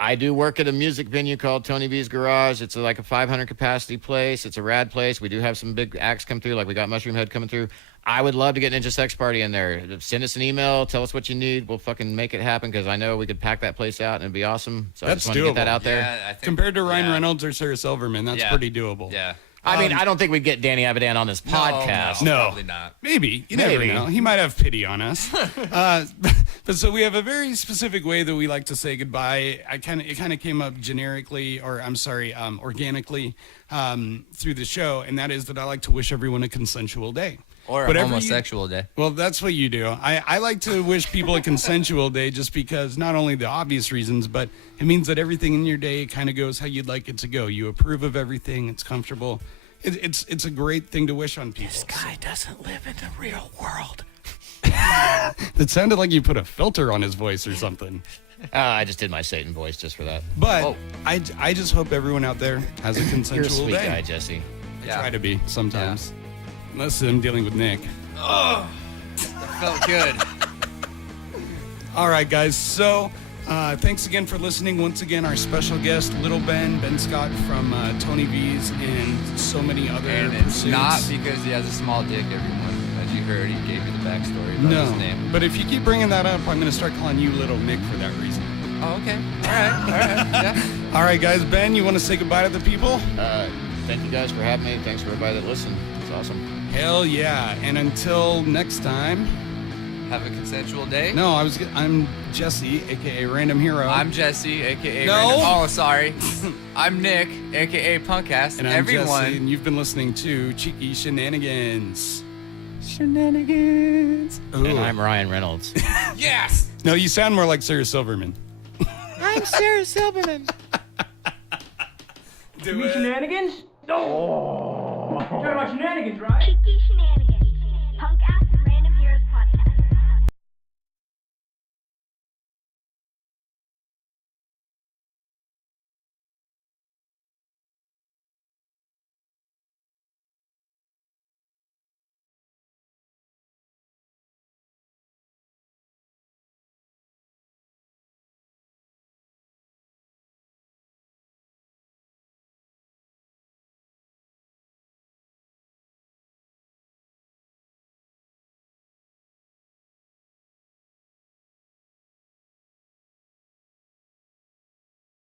I do work at a music venue called Tony V's Garage. It's like a 500 capacity place. It's a rad place. We do have some big acts come through, like we got Mushroom Head coming through. I would love to get Ninja Sex Party in there. Send us an email. Tell us what you need. We'll fucking make it happen, because I know we could pack that place out and it'd be awesome. So That's I just want to get that doable. out there. Yeah, I think, Compared to Ryan Reynolds or Sarah Silverman, that's pretty doable. Yeah. I mean, I don't think we'd get Danny Avidan on this podcast. No. Probably not. Maybe. You Maybe. never know. He might have pity on us. But so we have a very specific way that we like to say goodbye. It kind of came up generically, or I'm sorry, organically through the show, and that is that I like to wish everyone a consensual day. Or a Whatever homosexual day. Well, that's what you do. I like to wish people a consensual day, just because not only the obvious reasons, but it means that everything in your day kind of goes how you'd like it to go. You approve of everything. It's comfortable. It's a great thing to wish on people. This guy doesn't live in the real world. It sounded like you put a filter on his voice or something. I just did my Satan voice just for that. But I just hope everyone out there has a You're a consensual sweet day. guy, Jesse. I try to be sometimes. Unless I'm dealing with Nick. That felt good. All right, guys. So, thanks again for listening. Once again, our special guest, Little Ben Scott from Tony V's and so many other And it's pursuits. not because he has a small dick, everyone. As you heard, he gave you the backstory about No, his name. but if you keep bringing that up, I'm going to start calling you Little Nick for that reason. Oh, okay. All right. Yeah. All right, guys. Ben, you want to say goodbye to the people? Thank you guys for having me. Thanks for everybody that listened. It's awesome. Hell yeah. And until next time. Have a consensual day. No, I'm Jesse, a.k.a. Random Hero. I'm Jesse, a.k.a. No. Random. Oh, sorry. I'm Nick, a.k.a. Punkcast. And I'm everyone. Jesse, and you've been listening to Cheeky Shenanigans. Shenanigans. Ooh. And I'm Ryan Reynolds. Yes! No, you sound more like Sarah Silverman. I'm Sarah Silverman. You mean Shenanigans? No. You're talking about Shenanigans, right? Cheeky Shenanigans. Punk out